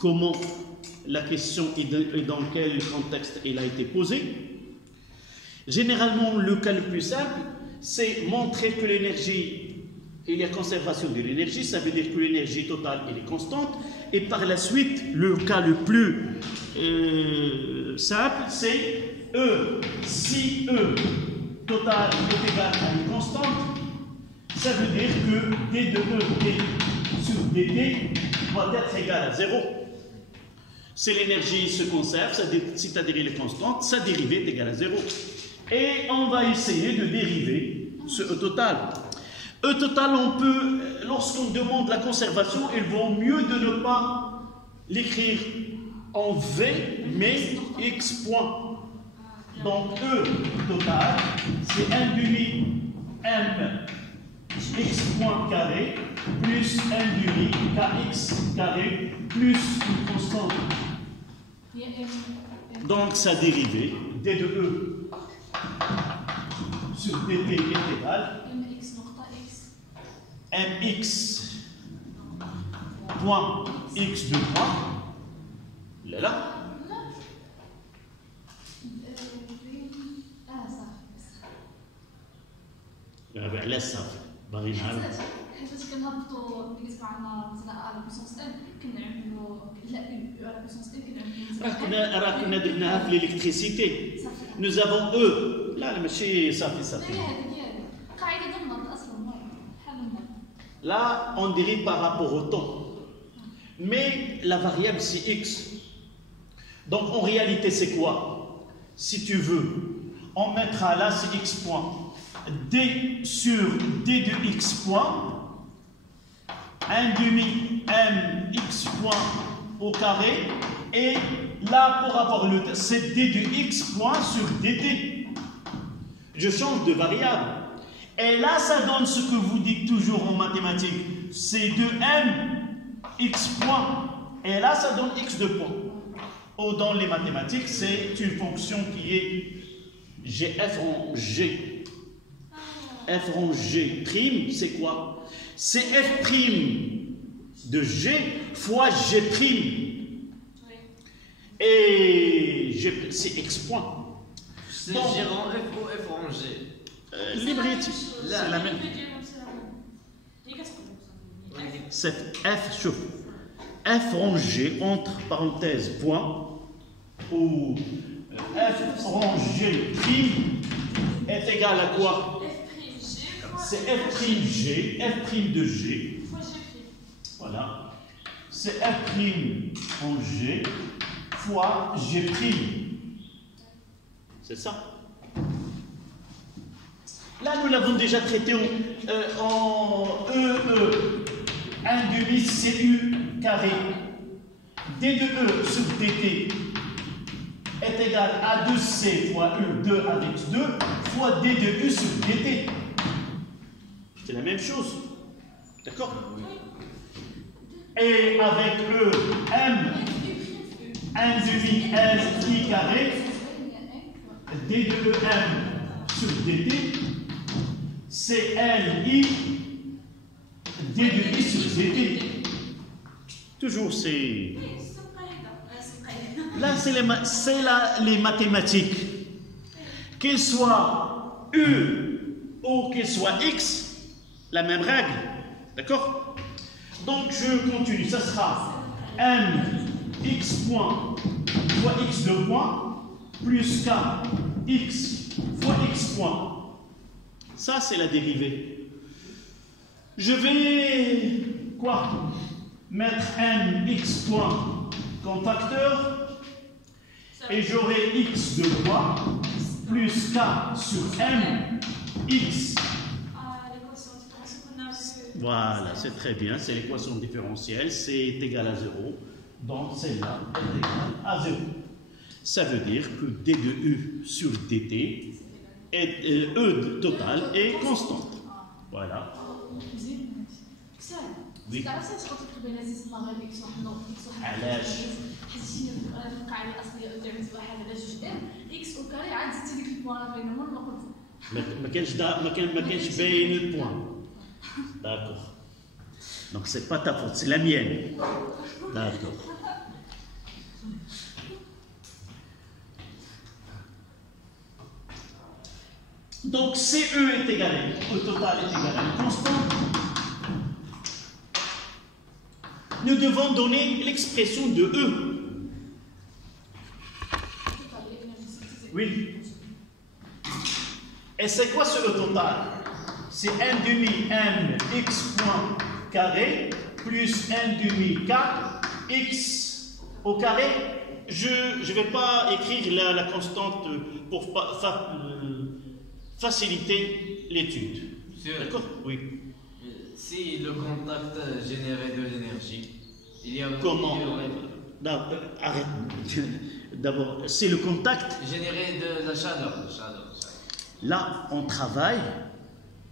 comment la question et dans quel contexte elle a été posée. Généralement, le cas le plus simple, c'est montrer que l'énergie, il y a conservation de l'énergie, ça veut dire que l'énergie totale elle est constante, et par la suite, le cas le plus simple, c'est E. Si E total est égal à une constante, ça veut dire que D de E D sur DD doit être égal à 0. Si l'énergie se conserve, c'est-à-dire elle est constante, sa dérivée est égale à 0. Et on va essayer de dériver ce E total. E total, on peut, lorsqu'on demande la conservation, il vaut mieux de ne pas l'écrire en V, mais X point. Donc E total, c'est 1 demi M X point carré plus 1 demi KX carré plus une constante. Donc sa dérivée, D de E sur dt est égal mx point x de point, là, marginal. حيت كنهبطوا ملي كتبقى عندنا مثلا على بوسونس ام كنعملوا لا على بوسونس ام كنعملوا راه كنا درناها في الالكتريسيتي. Nous avons E. لا ماشي صافي. لا هذيك هي قاعده ديال النط اصلا بحال النط. Là, on dérive par rapport au temps. Mais la variable, c'est x. Donc, en réalité, c'est quoi? Si tu veux, on mettra là, c'est x point. D sur d de x point, 1 demi m x point au carré. Et là, pour avoir le c'est d de x point sur dt. Je change de variable. Et là, ça donne ce que vous dites toujours en mathématiques. C'est de m x point. Et là, ça donne x de point. Ou dans les mathématiques, c'est une fonction qui est f en g. F en g prime, c'est quoi? C'est f prime de g fois g prime. Et c'est x point. C'est G en F ou F en G? Libretti, c'est la même. C'est f sur f rangé entre parenthèses point ou f rangé prime est égal à quoi? C'est f prime g, f prime de g. Voilà. C'est f prime en g fois g prime. C'est ça. Là, nous l'avons déjà traité en EE. 1 demi CU carré. D de E sur dt est égal à 2C fois E, 2 avec 2, fois D de U sur dt. C'est la même chose. D'accord? Et avec E, M, 1 demi L I carré, D de E M sur dt, c'est L I d de i sur dt. Toujours c'est. Là c'est les mathématiques. Qu'elles soient U ou qu'elles soient X, la même règle. D'accord? Donc je continue. Ça sera M X point fois X de point plus K X fois X point. Ça c'est la dérivée. Je vais quoi? Mettre m x point comme facteur et j'aurai x de quoi plus k sur m x. Voilà, c'est très bien, c'est l'équation différentielle, c'est égal à 0, donc celle-là est égale à 0. Ça veut dire que d de u sur dt est e total est constante. Voilà. Oui. علاش؟ القاعده الاصليه تعمل واحد على 2 ام اكس او كاري عاد زدتي ديك البوان بينهم ونقول ما كانش باين البوان. D'accord. Donc c'est pas ta faute, c'est la mienne. D'accord. Donc CE est égalé, au total est égal à une constante. Nous devons donner l'expression de E. Oui. Et c'est quoi ce E total? C'est 1 demi m x point carré plus 1 demi k x au carré. Je ne vais pas écrire la constante pour faciliter l'étude. D'accord? Oui. Si le contact générait de l'énergie, il y a... Comment? Arrête. D'abord, c'est le contact. Générer de la chaleur. Là, on travaille.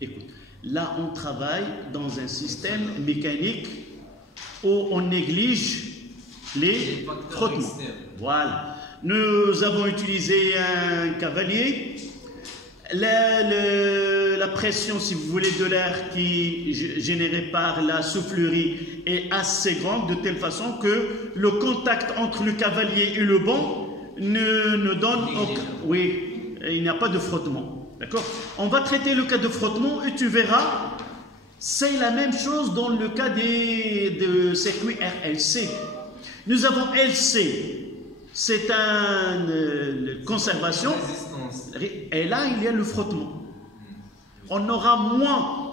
Écoute, là, on travaille dans un système mécanique où on néglige les frottements. Voilà. Nous avons utilisé un cavalier. La pression, si vous voulez, de l'air qui est générée par la soufflerie est assez grande, de telle façon que le contact entre le cavalier et le banc ne donne aucun... Oui, il n'y a pas de frottement. D'accord? On va traiter le cas de frottement et tu verras C'est la même chose dans le cas de circuit RLC. Nous avons LC, c'est une conservation, et là il y a le frottement. On aura moins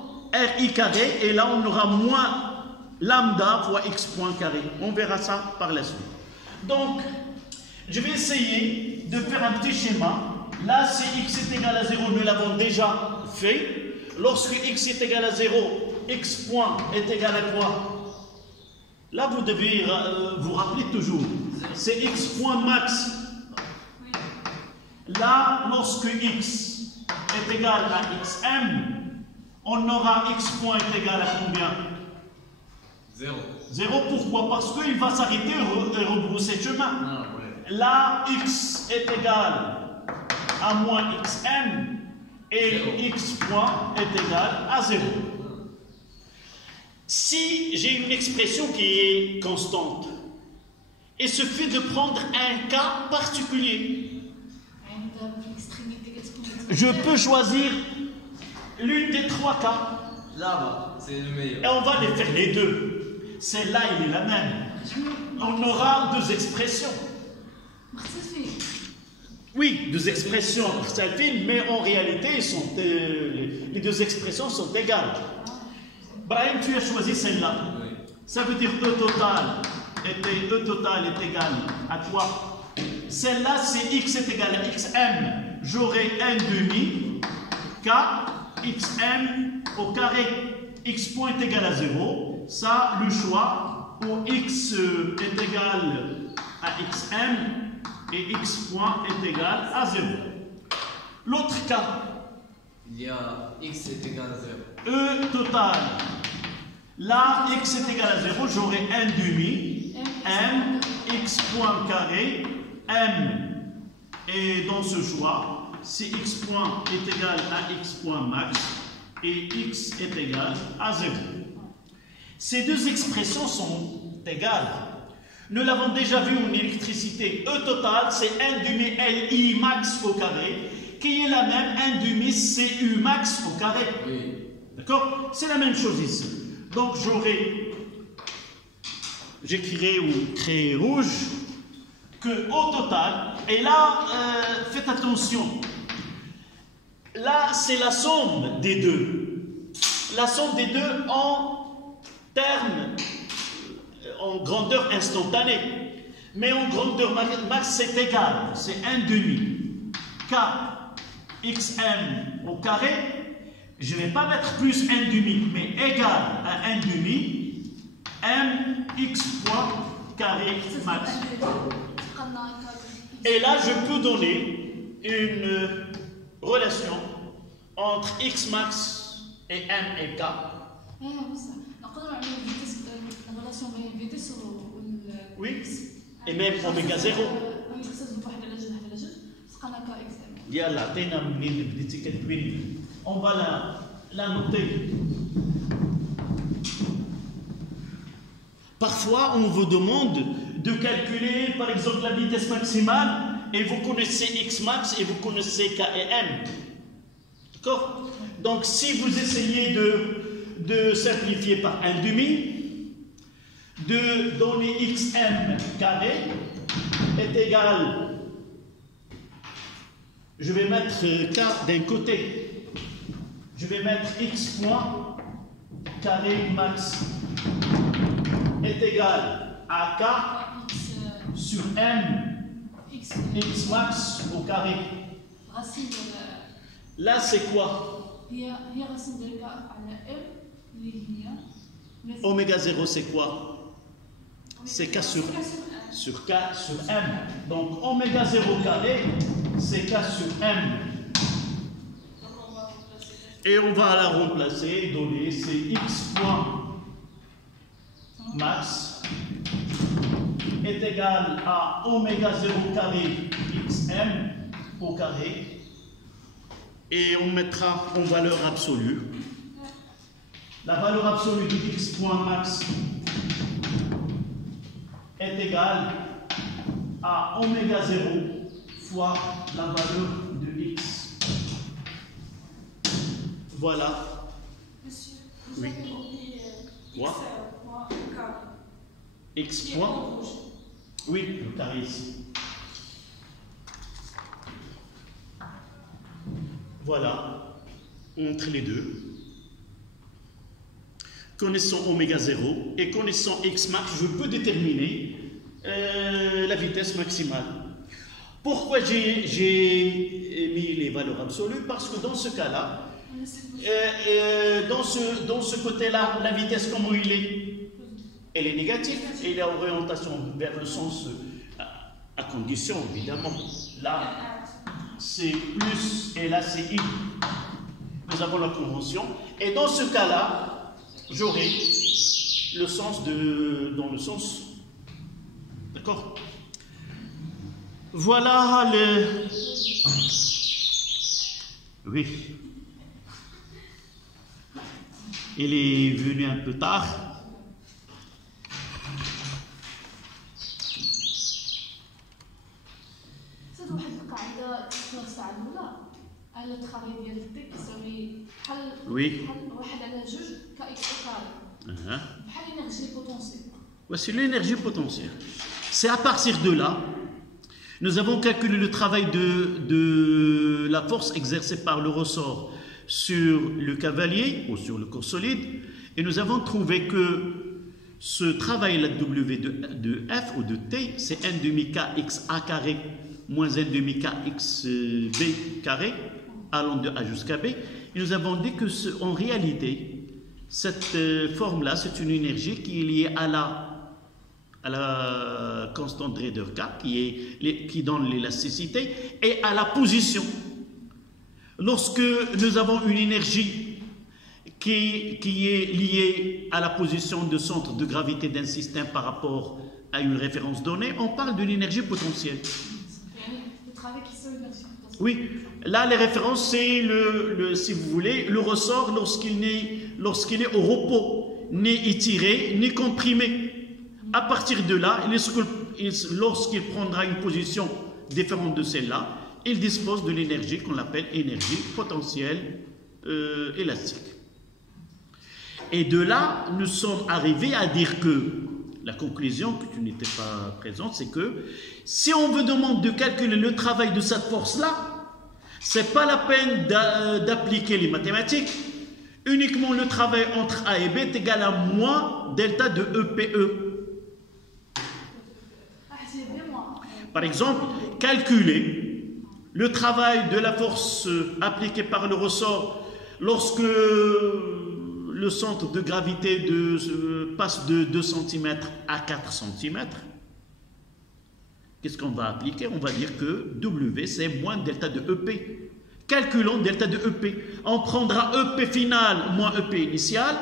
RI carré, et là on aura moins lambda fois x point carré. On verra ça par la suite. Donc, je vais essayer de faire un petit schéma. Là, si x est égal à 0, nous l'avons déjà fait. Lorsque x est égal à 0, x point est égal à quoi? Là, vous devez vous rappeler toujours. C'est x point max. Là, lorsque x est égal à xm, on aura x point est égal à combien? 0. 0, pourquoi? Parce qu'il va s'arrêter et rebrousser chemin. Ah, ouais. Là, x est égal à moins xm et 0. x point est égal à 0. Si j'ai une expression qui est constante, il suffit de prendre un cas particulier. Je peux choisir l'une des trois cas. Là-bas, c'est le meilleur. Et on va les faire les deux. Celle-là, il est la même. On aura deux expressions. Oui, deux expressions certaines, mais en réalité, les deux expressions sont égales. Brahim, tu as choisi celle-là. Oui. Ça veut dire E total est égal à quoi? Celle-là, c'est x est égal à xm. J'aurai 1 demi k xm au carré. X point est égal à 0. Ça, le choix où x est égal à xm et x point est égal à 0. L'autre cas, Il y a x est égal à 0. E total. Là, x est égal à 0, j'aurai 1 demi, m, x point carré, m. Et dans ce choix, si x point est égal à x point max et x est égal à 0. Ces deux expressions sont égales. Nous l'avons déjà vu en électricité. E total, c'est 1 demi LI max au carré, qui est la même 1 demi CU max au carré. Oui. D'accord? C'est la même chose ici. Donc j'écrirai ou créer rouge que au total, et là, faites attention. Là, c'est la somme des deux. La somme des deux en termes, en grandeur instantanée. Mais en grandeur max, c'est égal. C'est 1 demi. K, xm au carré. Je ne vais pas mettre plus 1 demi, mais égal à 1 demi, m, x point carré max. Et là, je peux donner une relation entre x max et m et k. Oui, et même oméga 0. On va la noter. Parfois, on vous demande de calculer, par exemple, la vitesse maximale, et vous connaissez x max et vous connaissez k et m. D'accord? Donc, si vous essayez de simplifier par 1 demi, de donner xm carré est égal, je vais mettre k d'un côté. Je vais mettre x point carré max est égal à k sur m x max au carré. Là, c'est quoi? Oméga 0, c'est quoi? C'est k sur k sur m. Donc, oméga 0 carré, c'est k sur m. Et on va la remplacer, donner, c'est x point max est égal à oméga 0 carré xm au carré. Et on mettra en valeur absolue. La valeur absolue de x point max est égale à oméga 0 fois la valeur de x. Voilà. Monsieur, Oui. Quoi? X point. Oui, le carré ici. Voilà, entre les deux. Connaissant oméga 0 et connaissant X max, je peux déterminer la vitesse maximale. Pourquoi j'ai mis les valeurs absolues? Parce que dans ce cas-là, dans ce côté-là, la vitesse, comment il est? Elle est négative et il est en orientation vers le sens, à condition évidemment. Là, c'est plus et là, c'est I. Nous avons la convention. Et dans ce cas-là, j'aurai le sens dans le sens. D'accord? Voilà le... Oui. Il est venu un peu tard. Oui. Voici l'énergie potentielle. C'est à partir de là, nous avons calculé le travail de la force exercée par le ressort sur le cavalier ou sur le corps solide, et nous avons trouvé que ce travail là W de F ou de T, c'est n demi K x A carré moins n demi K x B carré allant de A jusqu'à B. Et nous avons dit que en réalité, cette forme-là, c'est une énergie qui est liée à la constante Drader K, qui donne l'élasticité, et à la position. Lorsque nous avons une énergie qui est liée à la position de centre de gravité d'un système par rapport à une référence donnée, on parle d'une énergie potentielle. Oui, là les références, c'est si vous voulez, le ressort lorsqu'il est au repos, ni étiré, ni comprimé. À partir de là, lorsqu'il prendra une position différente de celle-là, il dispose de l'énergie qu'on appelle énergie potentielle élastique. Et de là, nous sommes arrivés à dire que, la conclusion, que tu n'étais pas présente, c'est que si on vous demande de calculer le travail de cette force-là, c'est pas la peine d'appliquer les mathématiques. Uniquement le travail entre A et B est égal à moins delta de EPE. Par exemple, calculer le travail de la force appliquée par le ressort lorsque le centre de gravité passe de 2 cm à 4 cm. Qu'est-ce qu'on va appliquer? On va dire que W, c'est moins delta de EP. Calculons delta de EP. On prendra EP final moins EP initial.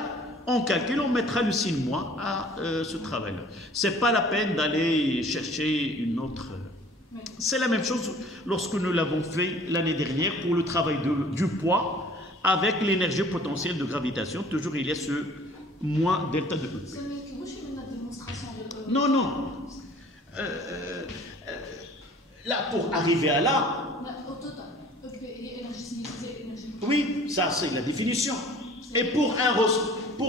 On calcule, on mettra le signe moins à ce travail-là. Ce n'est pas la peine d'aller chercher une autre... C'est la même chose lorsque nous l'avons fait l'année dernière pour le travail du poids avec l'énergie potentielle de gravitation. Toujours il y a ce moins delta de EP. Non, non. Là, pour arriver à là... Oui, ça c'est la définition. Et pour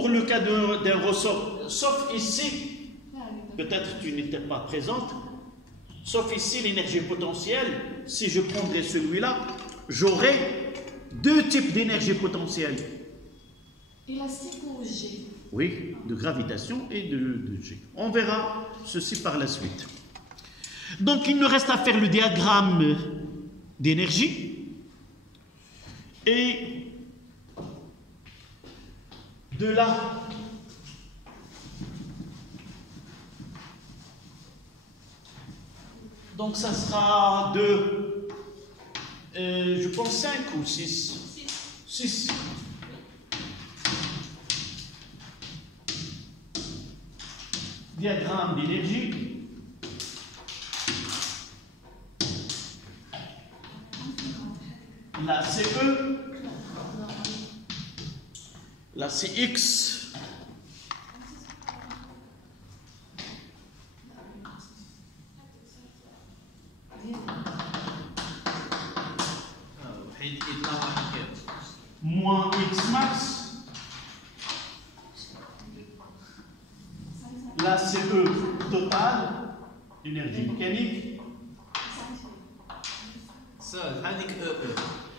le cas d'un ressort, sauf ici, peut-être tu n'étais pas présente, sauf ici l'énergie potentielle, si je prendrais celui-là, j'aurais deux types d'énergie potentielle. Élastique ou G? Oui, de gravitation et de G. On verra ceci par la suite. Donc il nous reste à faire le diagramme d'énergie. Et de là, donc ça sera de, je pense 5 ou 6. 6. Diagramme d'énergie. Là c'est E, là c'est X, moins X max, Là, c'est E total, l'énergie mécanique.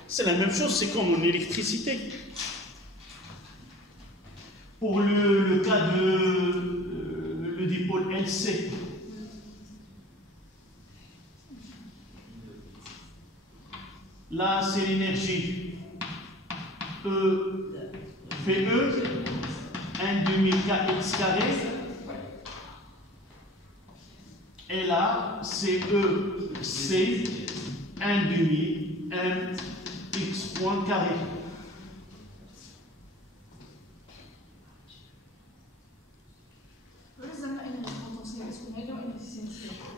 C'est la même chose, c'est comme en électricité. Pour le cas de le dipôle LC, là, c'est l'énergie PE, 1 demi kx carré. Et là, c'est EC, 1 demi mx point carré.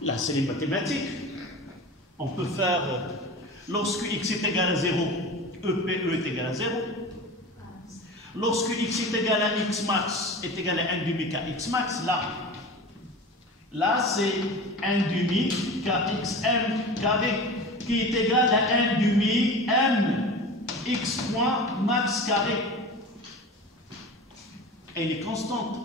Là, c'est les mathématiques. On peut faire, lorsque x est égal à 0, EPE est égal à 0. Lorsque x est égal à x max est égal à 1 demi kx max, là c'est 1 demi kxm carré qui est égal à 1 demi m x point max carré. Elle est constante.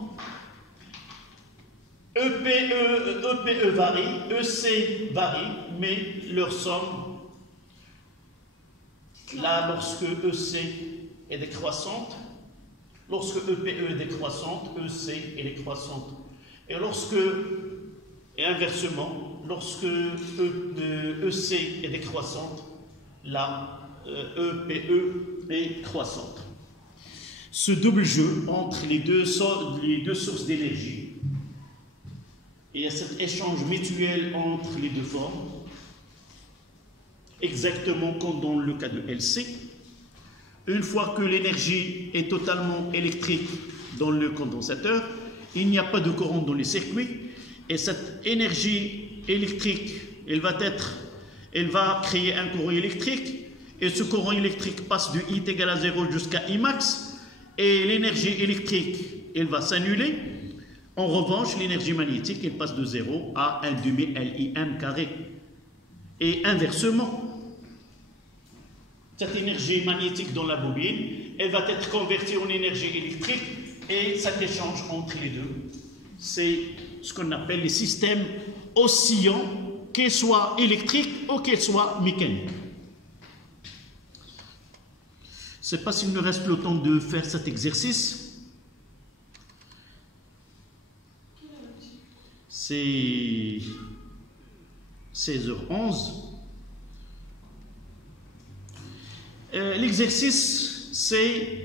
EPE varie, EC varie, mais leur somme, là, lorsque EC est décroissante, lorsque EPE est décroissante, EC est décroissante. Et inversement, lorsque EC est décroissante, là, EPE est croissante. Ce double jeu entre les deux sources d'énergie, et à cet échange mutuel entre les deux formes, exactement comme dans le cas de LC, une fois que l'énergie est totalement électrique dans le condensateur, il n'y a pas de courant dans les circuits, et cette énergie électrique, elle va créer un courant électrique, et ce courant électrique passe de I égale à 0 jusqu'à I max, et l'énergie électrique, elle va s'annuler. En revanche, l'énergie magnétique, elle passe de 0 à 1 demi LIM carré. Et inversement, cette énergie magnétique dans la bobine, elle va être convertie en énergie électrique et cet échange entre les deux, c'est ce qu'on appelle les systèmes oscillants, qu'ils soient électriques ou qu'ils soient mécaniques. Je ne sais pas s'il nous reste le temps de faire cet exercice. C'est 16h11. L'exercice,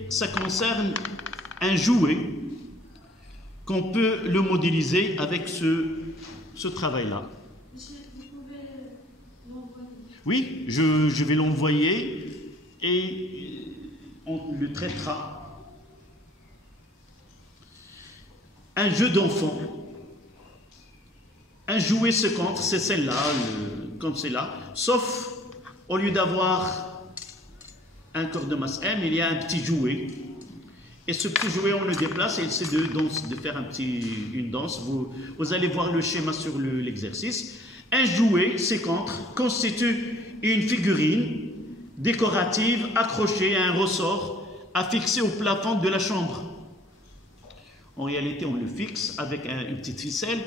ça concerne un jouet qu'on peut le modéliser avec ce travail-là. Oui, je vais l'envoyer et on le traitera. Un jeu d'enfant. Un jouet seconde, c'est celle-là, comme celle-là, sauf au lieu d'avoir un corps de masse M, il y a un petit jouet. Et ce petit jouet, on le déplace et il essaie de faire une danse. Vous allez voir le schéma sur l'exercice. Un jouet seconde constitue une figurine décorative accrochée à un ressort affixé au plafond de la chambre. En réalité, on le fixe avec une petite ficelle.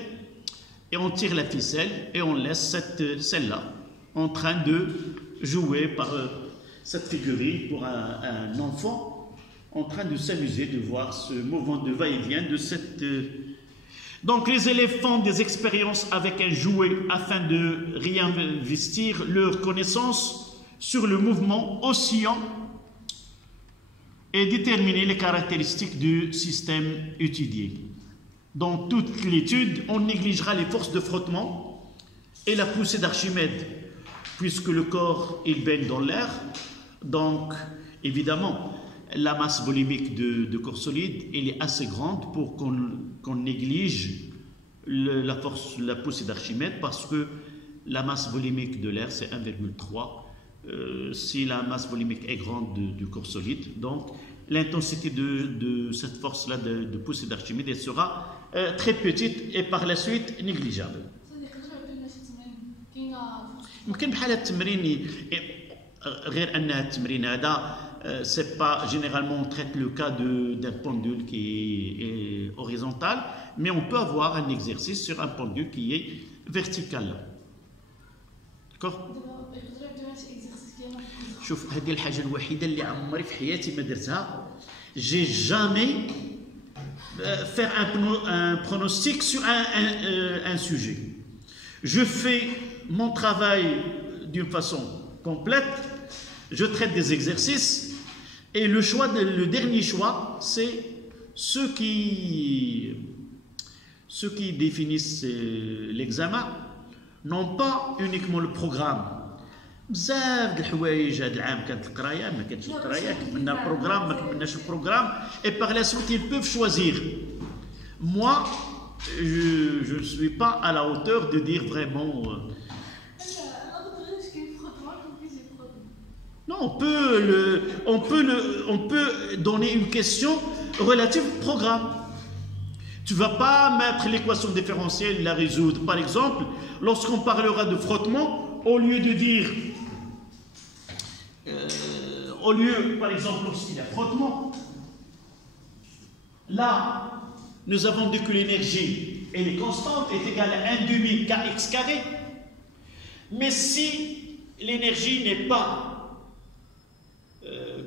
Et on tire la ficelle et on laisse celle-là en train de jouer par cette figurine pour un enfant en train de s'amuser de voir ce mouvement de va-et-vient de cette... Donc les élèves font des expériences avec un jouet afin de réinvestir leur connaissance sur le mouvement oscillant et déterminer les caractéristiques du système étudié. Dans toute l'étude, on négligera les forces de frottement et la poussée d'Archimède, puisque le corps il baigne dans l'air. Donc, évidemment, la masse volumique de corps solide elle est assez grande pour qu'on néglige la poussée d'Archimède, parce que la masse volumique de l'air, c'est 1,3. Si la masse volumique est grande du corps solide, donc l'intensité de cette force-là de poussée d'Archimède, elle sera très petite et par la suite négligeable. يمكن بحال التمرين غير ان التمرين هذا c'est pas généralement on traite le cas d'un pendule qui est horizontal horizontal, mais on peut avoir un exercice sur un pendule qui est vertical. D'accord? شوف هذه الحاجة الوحيدة اللي عمري في حياتي ما درتها. J'ai jamais faire un pronostic sur un sujet. Je fais mon travail d'une façon complète, je traite des exercices et le dernier choix, c'est ceux qui définissent l'examen n'ont pas uniquement le programme. بزاف د الحوايج هذا العام كانت القرايه ما كانتش القرايه كملنا البروغرام ما كملناش البروغرام et par la suite ils peuvent choisir. Moi je ne suis pas à la hauteur de dire vraiment non, on peut donner une question relative au programme. Tu ne vas pas mettre l'équation différentielle, la résoudre. Par exemple, lorsqu'on parlera de frottement, au lieu de dire, par exemple, lorsqu'il y a frottement, là, nous avons dit que l'énergie, elle est constante, est égale à 1 demi kx carré. Mais si l'énergie n'est pas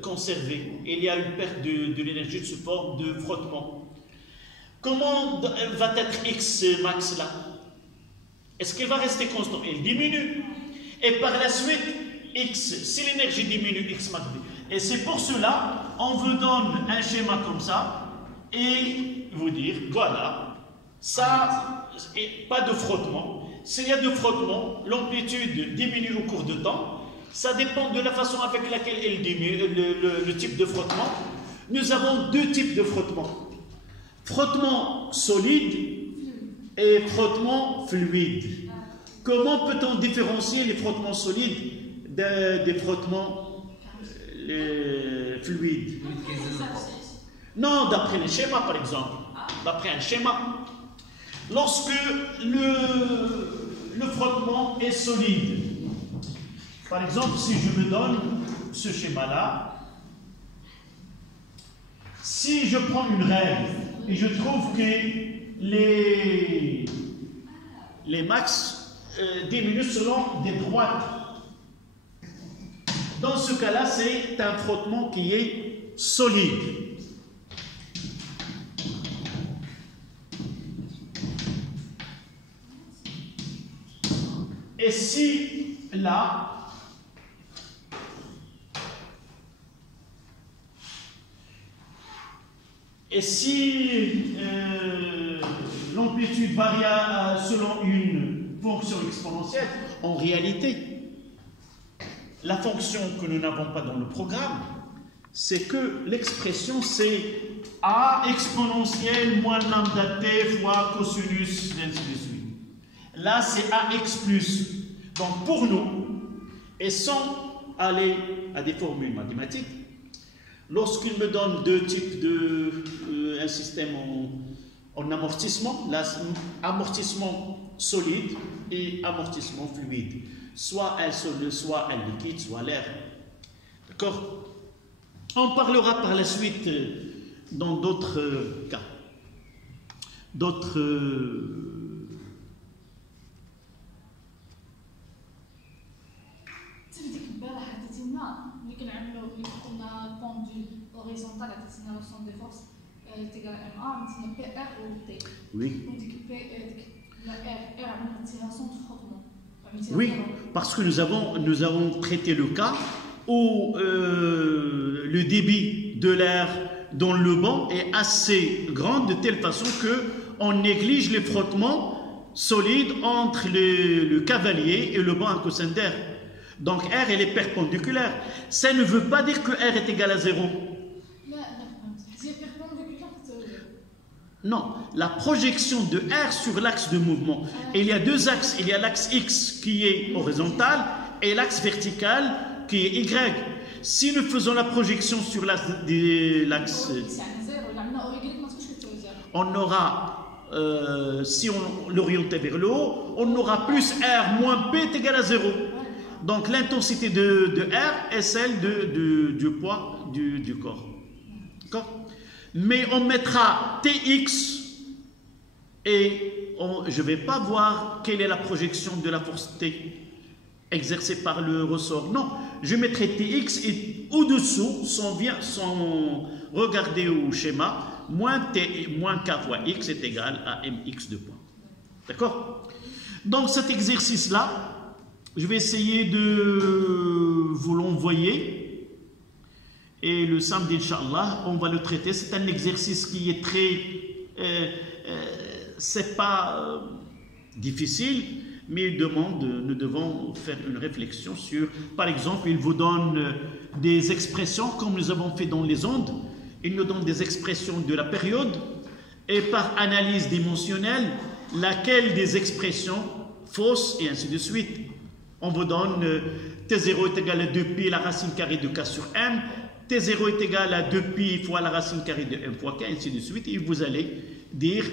conservée, il y a une perte de l'énergie sous forme de frottement. Comment va être x max là? Est-ce qu'elle va rester constante? Elle diminue. Et par la suite, x, si l'énergie diminue, x max. Et c'est pour cela, on vous donne un schéma comme ça et vous dire, voilà, ça, pas de frottement. S'il y a de frottement, l'amplitude diminue au cours de temps. Ça dépend de la façon avec laquelle elle diminue, le type de frottement. Nous avons deux types de frottement. Frottement solide et frottement fluide. Comment peut-on différencier les frottements solides des frottements fluides? Non, d'après les schémas par exemple. D'après un schéma. Lorsque le frottement est solide, par exemple, si je me donne ce schéma-là, si je prends une règle et je trouve que les max diminuent selon des droites, dans ce cas-là, c'est un frottement qui est solide. Et si là, et si l'amplitude varie selon une fonction exponentielle, en réalité, la fonction que nous n'avons pas dans le programme, c'est que l'expression c'est a exponentielle moins lambda t fois cosinus, ainsi de suite. Là, c'est ax plus. Donc, pour nous, et sans aller à des formules mathématiques, lorsqu'il me donne deux types un système en amortissement, là, amortissement solide et amortissement fluide, soit un solide, soit un liquide, soit l'air. D'accord? On parlera par la suite dans d'autres cas, d'autres horizontal à la somme de force est égale à M1, mais c'est PR ou T. Oui. La R a une attiration de frottement. Oui, parce que nous avons traité le cas où le débit de l'air dans le banc est assez grand de telle façon qu'on néglige les frottements solides entre le cavalier et le banc à coussin d'air. Donc R, elle est perpendiculaire. Ça ne veut pas dire que R est égal à 0. Non, la projection de R sur l'axe de mouvement. Et il y a deux axes. Il y a l'axe X qui est horizontal et l'axe vertical qui est Y. Si nous faisons la projection sur l'axe, on aura, si on l'orientait vers le haut, on aura plus R moins P est égal à 0. Donc l'intensité de R est celle du poids du corps. D'accord? Mais on mettra Tx et je ne vais pas voir quelle est la projection de la force T exercée par le ressort. Non, je mettrai Tx et au-dessous, sans regarder au schéma, moins T moins K fois X est égal à Mx de points. D'accord? Donc cet exercice-là, je vais essayer de vous l'envoyer. Et le samedi, Inch'Allah, on va le traiter. C'est un exercice qui est très... c'est pas difficile, mais nous devons faire une réflexion sur... Par exemple, il vous donne des expressions, comme nous avons fait dans les ondes. Il nous donne des expressions de la période. Et par analyse dimensionnelle, laquelle des expressions fausses, et ainsi de suite. On vous donne T0 est égal à 2pi la racine carrée de K sur M. T0 est égal à 2pi fois la racine carrée de M fois K, ainsi de suite. Et vous allez dire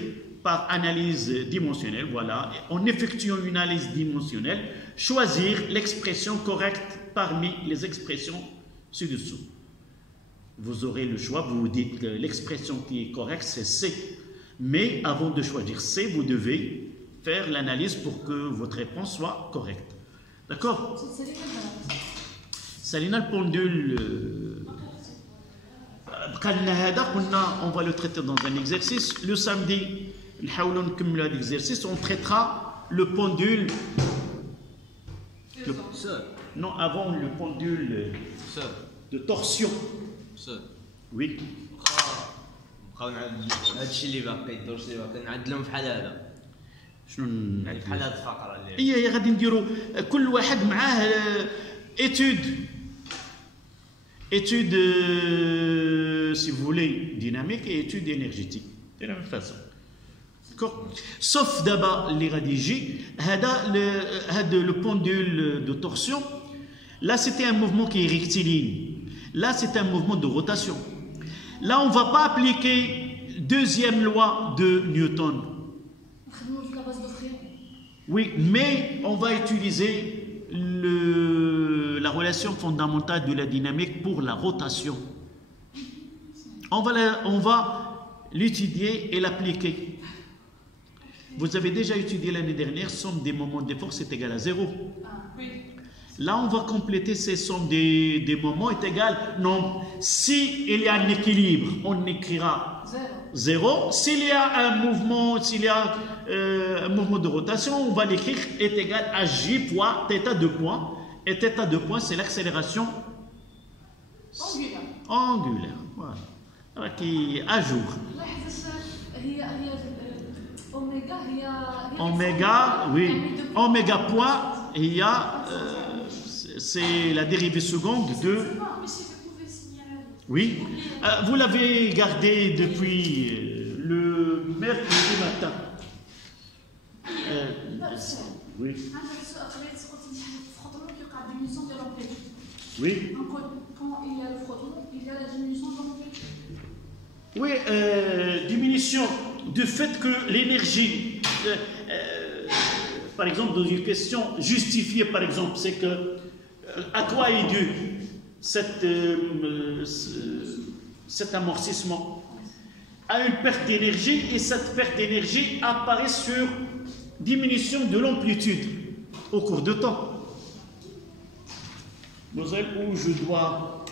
par analyse dimensionnelle, voilà, en effectuant une analyse dimensionnelle, choisir l'expression correcte parmi les expressions ci-dessous. Vous aurez le choix, vous dites l'expression qui est correcte, c'est C. Mais avant de choisir C, vous devez faire l'analyse pour que votre réponse soit correcte. D'accord? Salina, le pendule, on va le traiter dans un exercice. Le samedi, on traitera le pendule. Non, avant le pendule de torsion. Oui. هادشي اللي باقي الدرس اللي باقي نعدلهم بحال هذا شنو بحال هاد الفقره اللي هي غادي نديروا كل واحد معاه étude si vous voulez dynamique et étude énergétique de la même façon. D'accord? Sauf d'abord اللي غادي يجي هذا le pendule de torsion. Là c'était un mouvement qui est rectiligne. Là c'est un mouvement de rotation. Là, on ne va pas appliquer deuxième loi de Newton. Oui, mais on va utiliser la relation fondamentale de la dynamique pour la rotation. On va l'étudier et l'appliquer. Vous avez déjà étudié l'année dernière, somme des moments de force est égale à 0. Là, on va compléter ces sommes des moments est égale. Non, s'il y a un équilibre, on écrira 0. S'il y a un mouvement, un mouvement de rotation, on va l'écrire est égal à J fois θ de point. Et θ de point, c'est l'accélération angulaire. Voilà. Qui est à jour. Oméga, oui. Oméga point, il y a... c'est la dérivée seconde de... Oui. Vous l'avez gardé depuis le mercredi matin. Oui. Oui. Quand il y a le frottement, il y a la diminution de l'amplitude. Oui, diminution du fait que l'énergie... par exemple, dans une question justifiée, par exemple, c'est que à quoi est dû cet amortissement? À une perte d'énergie, et cette perte d'énergie apparaît sur diminution de l'amplitude au cours de temps. Vous savez où je dois...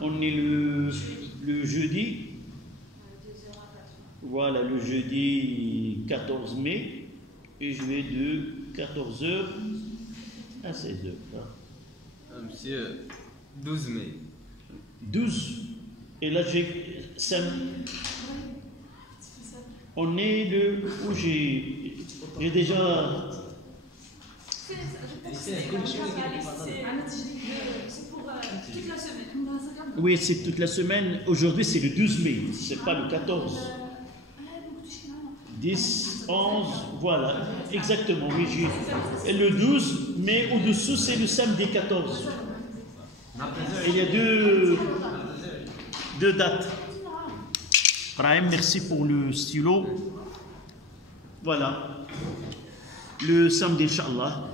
On est le jeudi. Voilà, le jeudi 14 mai, et je vais de 14h à 16h. Monsieur, 12 mai. 12. Et là, on est le... Où j'ai déjà... C'est pour toute la semaine. Oui, c'est toute la semaine. Aujourd'hui, c'est le 12 mai, c'est pas le 14. 10, 11, voilà, exactement, oui, et le 12, mais au-dessous, c'est le samedi 14. Et il y a deux dates. Brahim, merci pour le stylo. Voilà. Le samedi, Inch'Allah.